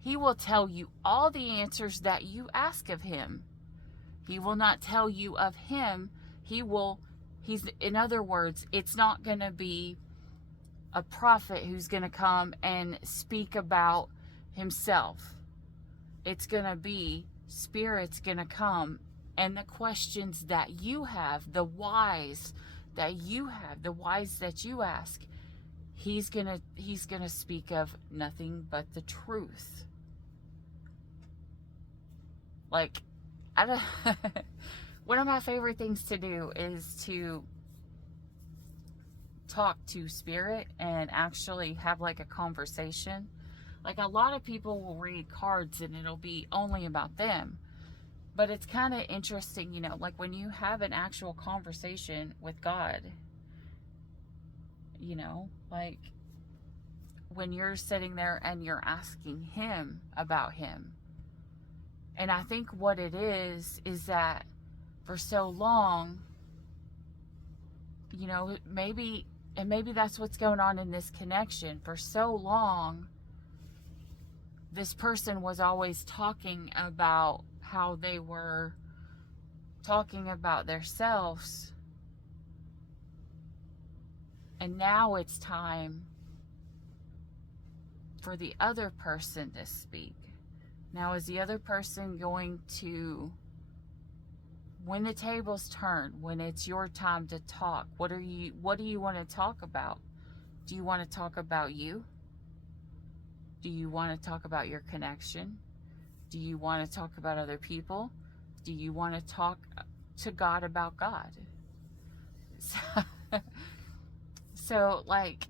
He will tell you all the answers that you ask of him. He will not tell you of him. In other words, it's not going to be a prophet who's going to come and speak about himself. It's going to be Spirit's going to come, and the questions that you have, the whys that you have, the whys that you ask, he's going to speak of nothing but the truth. Like, I don't one of my favorite things to do is to talk to Spirit and actually have like a conversation. Like, a lot of people will read cards and it'll be only about them. But it's kind of interesting, you know, like when you have an actual conversation with God, you know, like when you're sitting there and you're asking him about him. And I think what it is that for so long, you know, maybe that's what's going on in this connection. For so long, this person was always talking about how they were talking about themselves. And now it's time for the other person to speak. Now, is the other person going to, when the tables turn, when it's your time to talk, what do you want to talk about? Do you want to talk about you? Do you want to talk about your connection? Do you want to talk about other people? Do you want to talk to God about God? So like,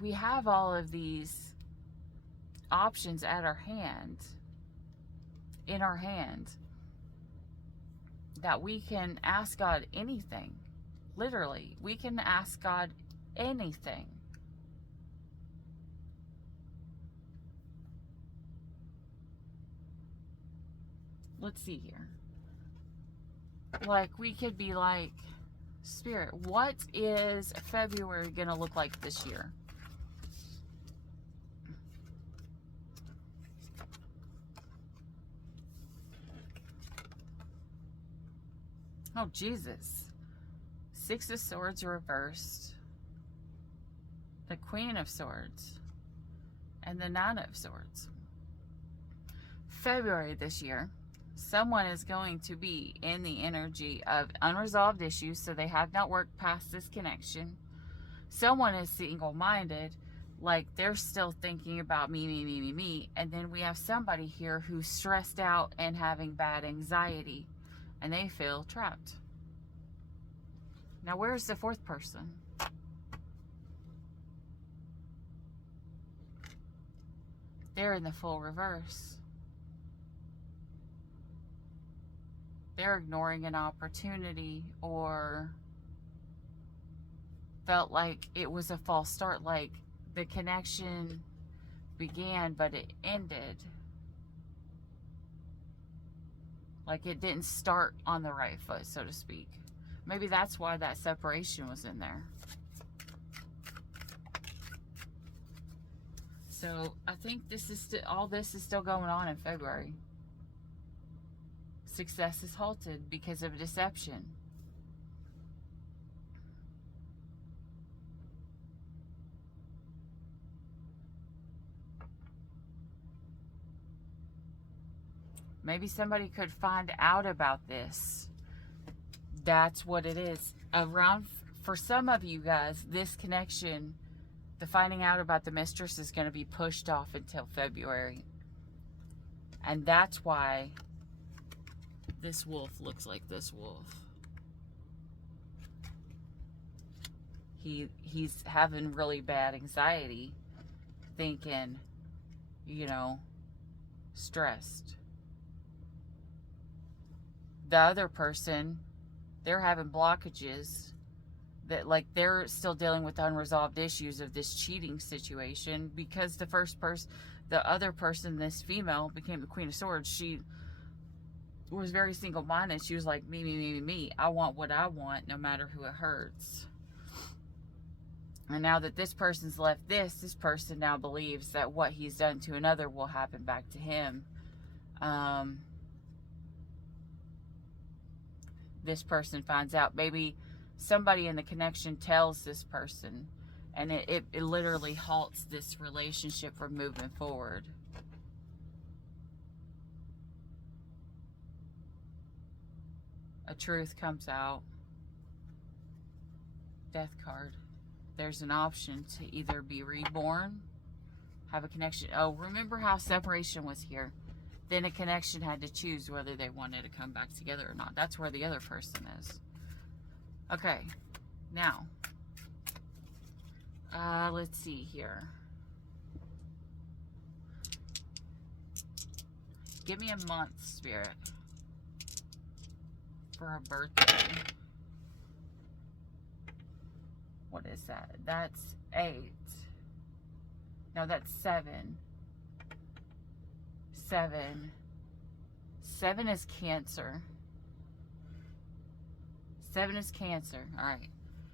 we have all of these options at our hand, in our hand, that we can ask God anything. Literally, we can ask God anything. Let's see here. Like, we could be like, Spirit, what is February gonna look like this year? Oh, Jesus. Six of Swords reversed. The Queen of Swords. And the Nine of Swords. February this year, someone is going to be in the energy of unresolved issues, so they have not worked past this connection. Someone is single-minded, like they're still thinking about me. And then we have somebody here who's stressed out and having bad anxiety, and they feel trapped. Now, where's the fourth person? They're in the full reverse. They're ignoring an opportunity, or felt like it was a false start, like the connection began but it ended. Like it didn't start on the right foot, so to speak. Maybe that's why that separation was in there. So I think this is all this is still going on in February. Success is halted because of deception. Maybe somebody could find out about this. That's what it is. Around, for some of you guys, this connection, the finding out about the mistress, is going to be pushed off until February. And that's why this wolf looks like this wolf. He's having really bad anxiety, thinking, you know, stressed. The other person, they're having blockages, that like they're still dealing with unresolved issues of this cheating situation, because the other person, this female, became the Queen of Swords. She was very single-minded. She was like, me. I want what I want, no matter who it hurts. And now that this person's left this person now believes that what he's done to another will happen back to him. This person finds out. Maybe somebody in the connection tells this person, and it literally halts this relationship from moving forward. A truth comes out. Death card. There's an option to either be reborn, have a connection. Oh, remember how separation was here? Then a connection had to choose whether they wanted to come back together or not. That's where the other person is. Okay, now, let's see here. Give me a month, Spirit, for a birthday. What is that? That's 8. No, that's 7. 7. 7 is Cancer. 7 is Cancer. All right.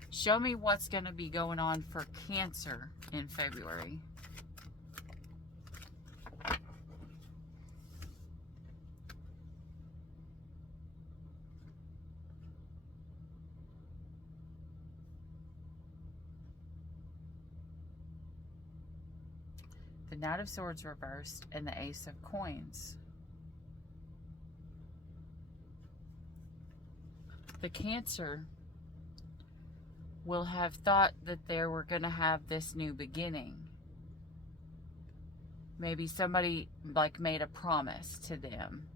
Show me what's going to be going on for Cancer in February. the Knight of Swords reversed, and the Ace of Coins. The Cancer will have thought that they were going to have this new beginning. Maybe somebody like made a promise to them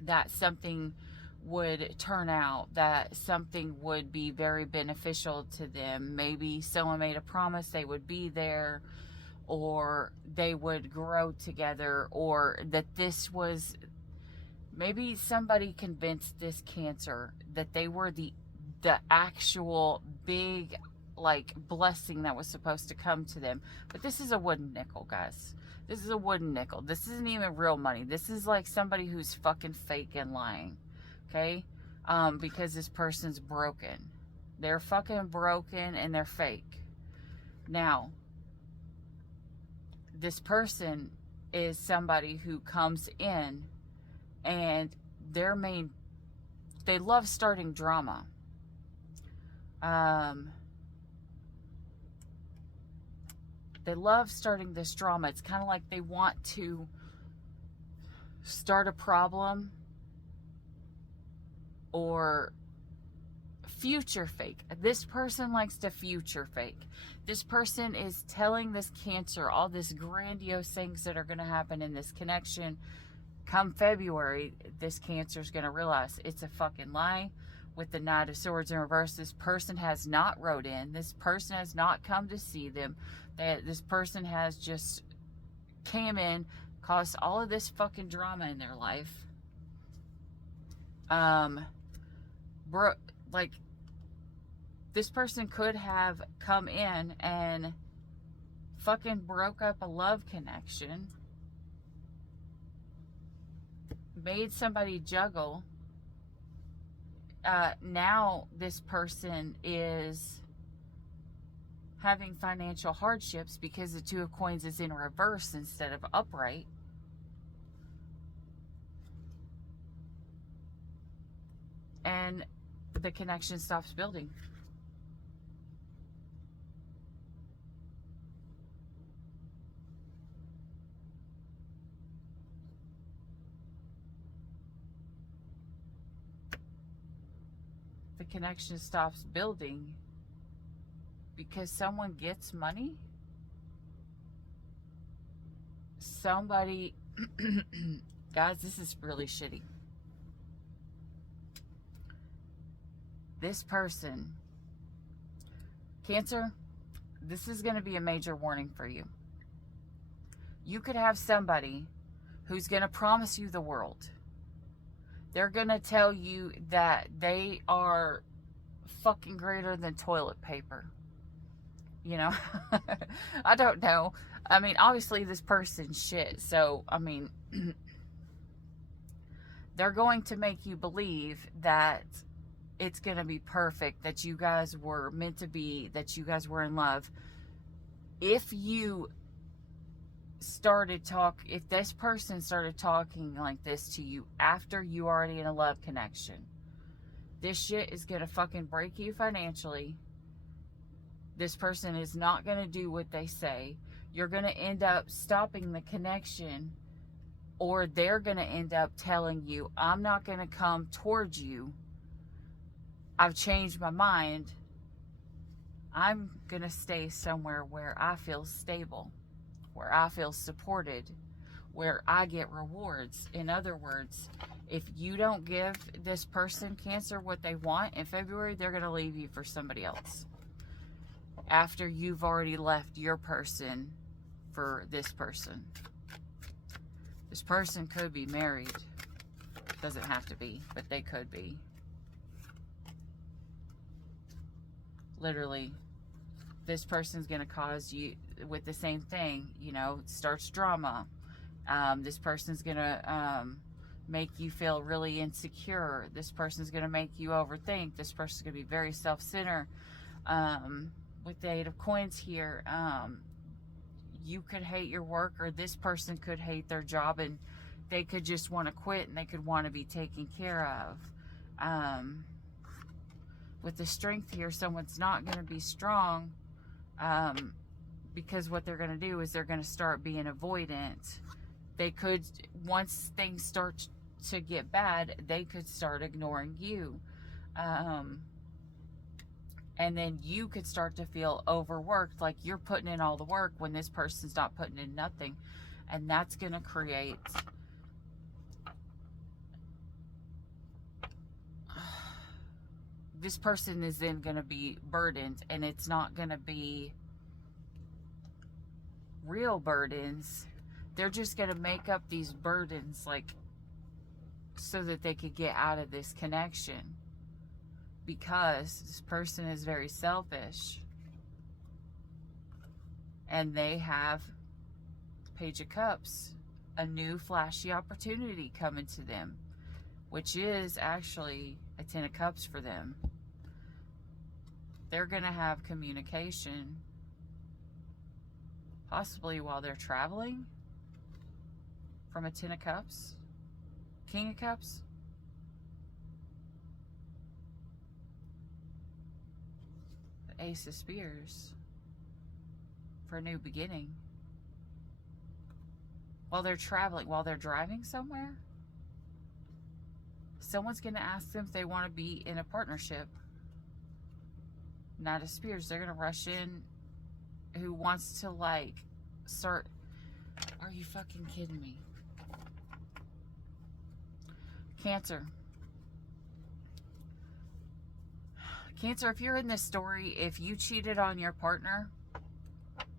that something would turn out, that something would be very beneficial to them. Maybe someone made a promise they would be there, or they would grow together, or that this was, maybe somebody convinced this Cancer that they were the actual big like blessing that was supposed to come to them. But this is a wooden nickel, guys. This is a wooden nickel. This isn't even real money. This is like somebody who's fucking fake and lying. Okay? Because this person's broken. They're fucking broken and they're fake. Now, this person is somebody who comes in and they love starting drama. They love starting this drama. It's kind of like they want to start a problem or future fake. This person likes to future fake. This person is telling this Cancer all this grandiose things that are going to happen in this connection. Come February, this Cancer is going to realize it's a fucking lie. With the Knight of Swords in reverse, this person has not wrote in. This person has not come to see them. This person has just came in, caused all of this fucking drama in their life. Like, this person could have come in and fucking broke up a love connection, made somebody juggle. Now this person is having financial hardships because the Two of Coins is in reverse instead of upright. And the connection stops building. The connection stops building because someone gets money. Somebody, guys, this is really shitty. This person, Cancer, this is going to be a major warning for you. You could have somebody who's going to promise you the world. They're going to tell you that they are fucking greater than toilet paper. You know? I don't know. I mean, obviously this person's shit. So, I mean, they're going to make you believe that it's going to be perfect, that you guys were meant to be, that you guys were in love. If this person started talking like this to you after you already in a love connection, this shit is gonna fucking break you financially. This person is not gonna do what they say. You're gonna end up stopping the connection, or they're gonna end up telling you, I'm not gonna come towards you. I've changed my mind. I'm gonna stay somewhere where I feel stable, where I feel supported, where I get rewards. In other words, if you don't give this person, Cancer, what they want in February, they're going to leave you for somebody else. After you've already left your person for this person. This person could be married. Doesn't have to be, but they could be. Literally, this person's going to cause you with the same thing, you know, starts drama. This person's going to make you feel really insecure. This person's going to make you overthink. This person's going to be very self-centered. With the Eight of Coins here, you could hate your work, or this person could hate their job and they could just want to quit and they could want to be taken care of. With the Strength here, someone's not going to be strong. because what they're going to do is they're going to start being avoidant. They could, once things start to get bad, they could start ignoring you. And then you could start to feel overworked, like you're putting in all the work when this person's not putting in nothing. And that's going to create this person is then going to be burdened, and it's not going to be real burdens. They're just going to make up these burdens, like, so that they could get out of this connection, because this person is very selfish and they have Page of Cups, a new flashy opportunity coming to them, which is actually a Ten of Cups for them. They're going to have communication, possibly while they're traveling, from a Ten of Cups, King of Cups. The Ace of Spears for a new beginning. While they're traveling, while they're driving somewhere, someone's going to ask them if they want to be in a partnership. Knight of Spears, they're going to rush in. Who wants to, like, start? Are you fucking kidding me? Cancer. Cancer, if you're in this story, if you cheated on your partner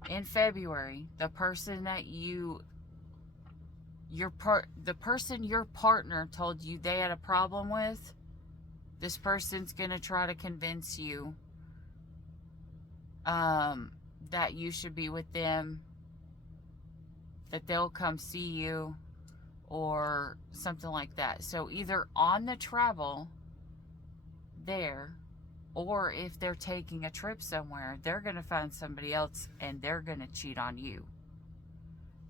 in February, the person that the person your partner told you they had a problem with, this person's going to try to convince you that you should be with them, that they'll come see you, or something like that. So either on the travel there, or if they're taking a trip somewhere, they're going to find somebody else and they're going to cheat on you.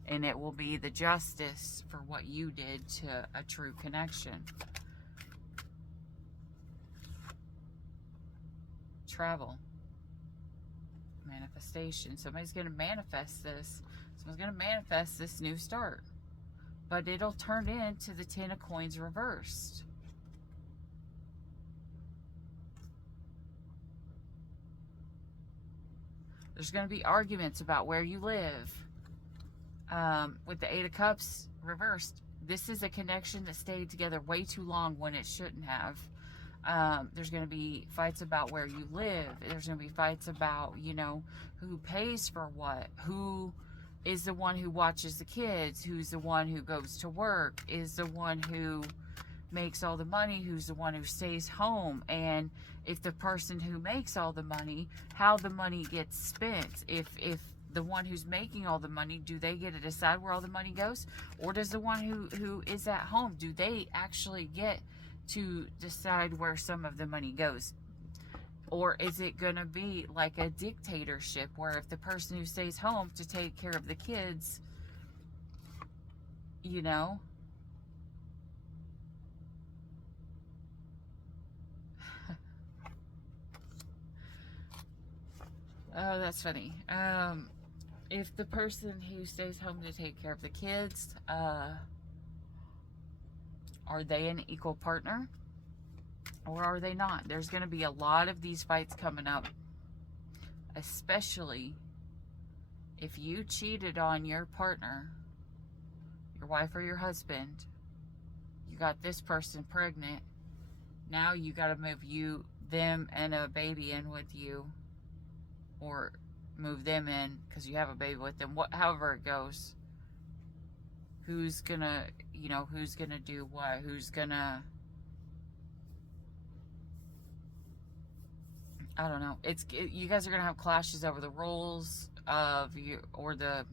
And it will be the justice for what you did to a true connection. Travel. Manifestation. Somebody's going to manifest this. Someone's going to manifest this new start. But it'll turn into the Ten of Coins reversed. There's going to be arguments about where you live. With the Eight of Cups reversed, this is a connection that stayed together way too long when it shouldn't have. There's going to be fights about where you live. There's going to be fights about, you know, who pays for what, who is the one who watches the kids, who's the one who goes to work, is the one who makes all the money, who's the one who stays home, and if the person who makes all the money, how the money gets spent. If the one who's making all the money, do they get to decide where all the money goes? Or does the one who is at home, do they actually get to decide where some of the money goes? Or is it going to be like a dictatorship where if the person who stays home to take care of the kids, you know, oh, that's funny. If the person who stays home to take care of the kids, are they an equal partner? Or are they not? There's going to be a lot of these fights coming up. Especially if you cheated on your partner, your wife or your husband. You got this person pregnant. Now you got to move them and a baby in with you. Or move them in because you have a baby with them. However it goes. Who's going to, you know, who's going to do what? Who's going to... I don't know. You guys are gonna have clashes over the roles of you, or the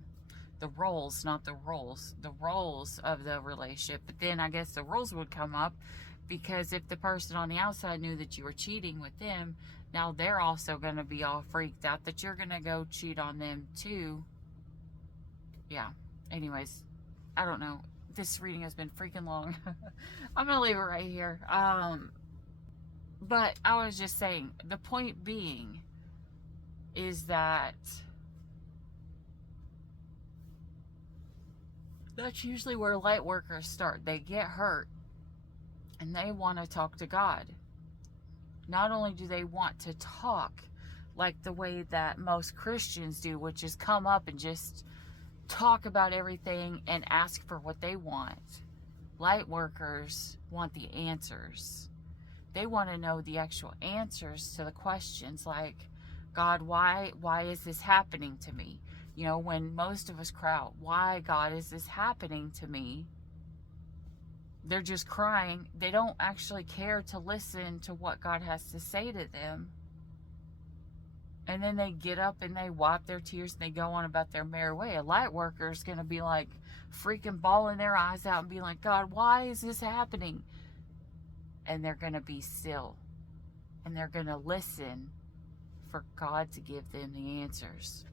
roles, not the roles, the roles of the relationship. But then I guess the rules would come up because if the person on the outside knew that you were cheating with them, now they're also gonna be all freaked out that you're gonna go cheat on them too. Yeah. Anyways, I don't know. This reading has been freaking long. I'm gonna leave it right here. But I was just saying, the point being is that That's usually where light workers start. They get hurt and they want to talk to God. Not only do they want to talk like the way that most Christians do, which is come up and just talk about everything and ask for what they want. Light workers want the answers. They want to know the actual answers to the questions like, God, why is this happening to me? You know, when most of us cry out, why, God, is this happening to me? They're just crying. They don't actually care to listen to what God has to say to them. And then they get up and they wipe their tears and they go on about their merry way. A light worker is going to be like freaking bawling their eyes out and be like, God, why is this happening? And they're going to be still. And they're going to listen for God to give them the answers.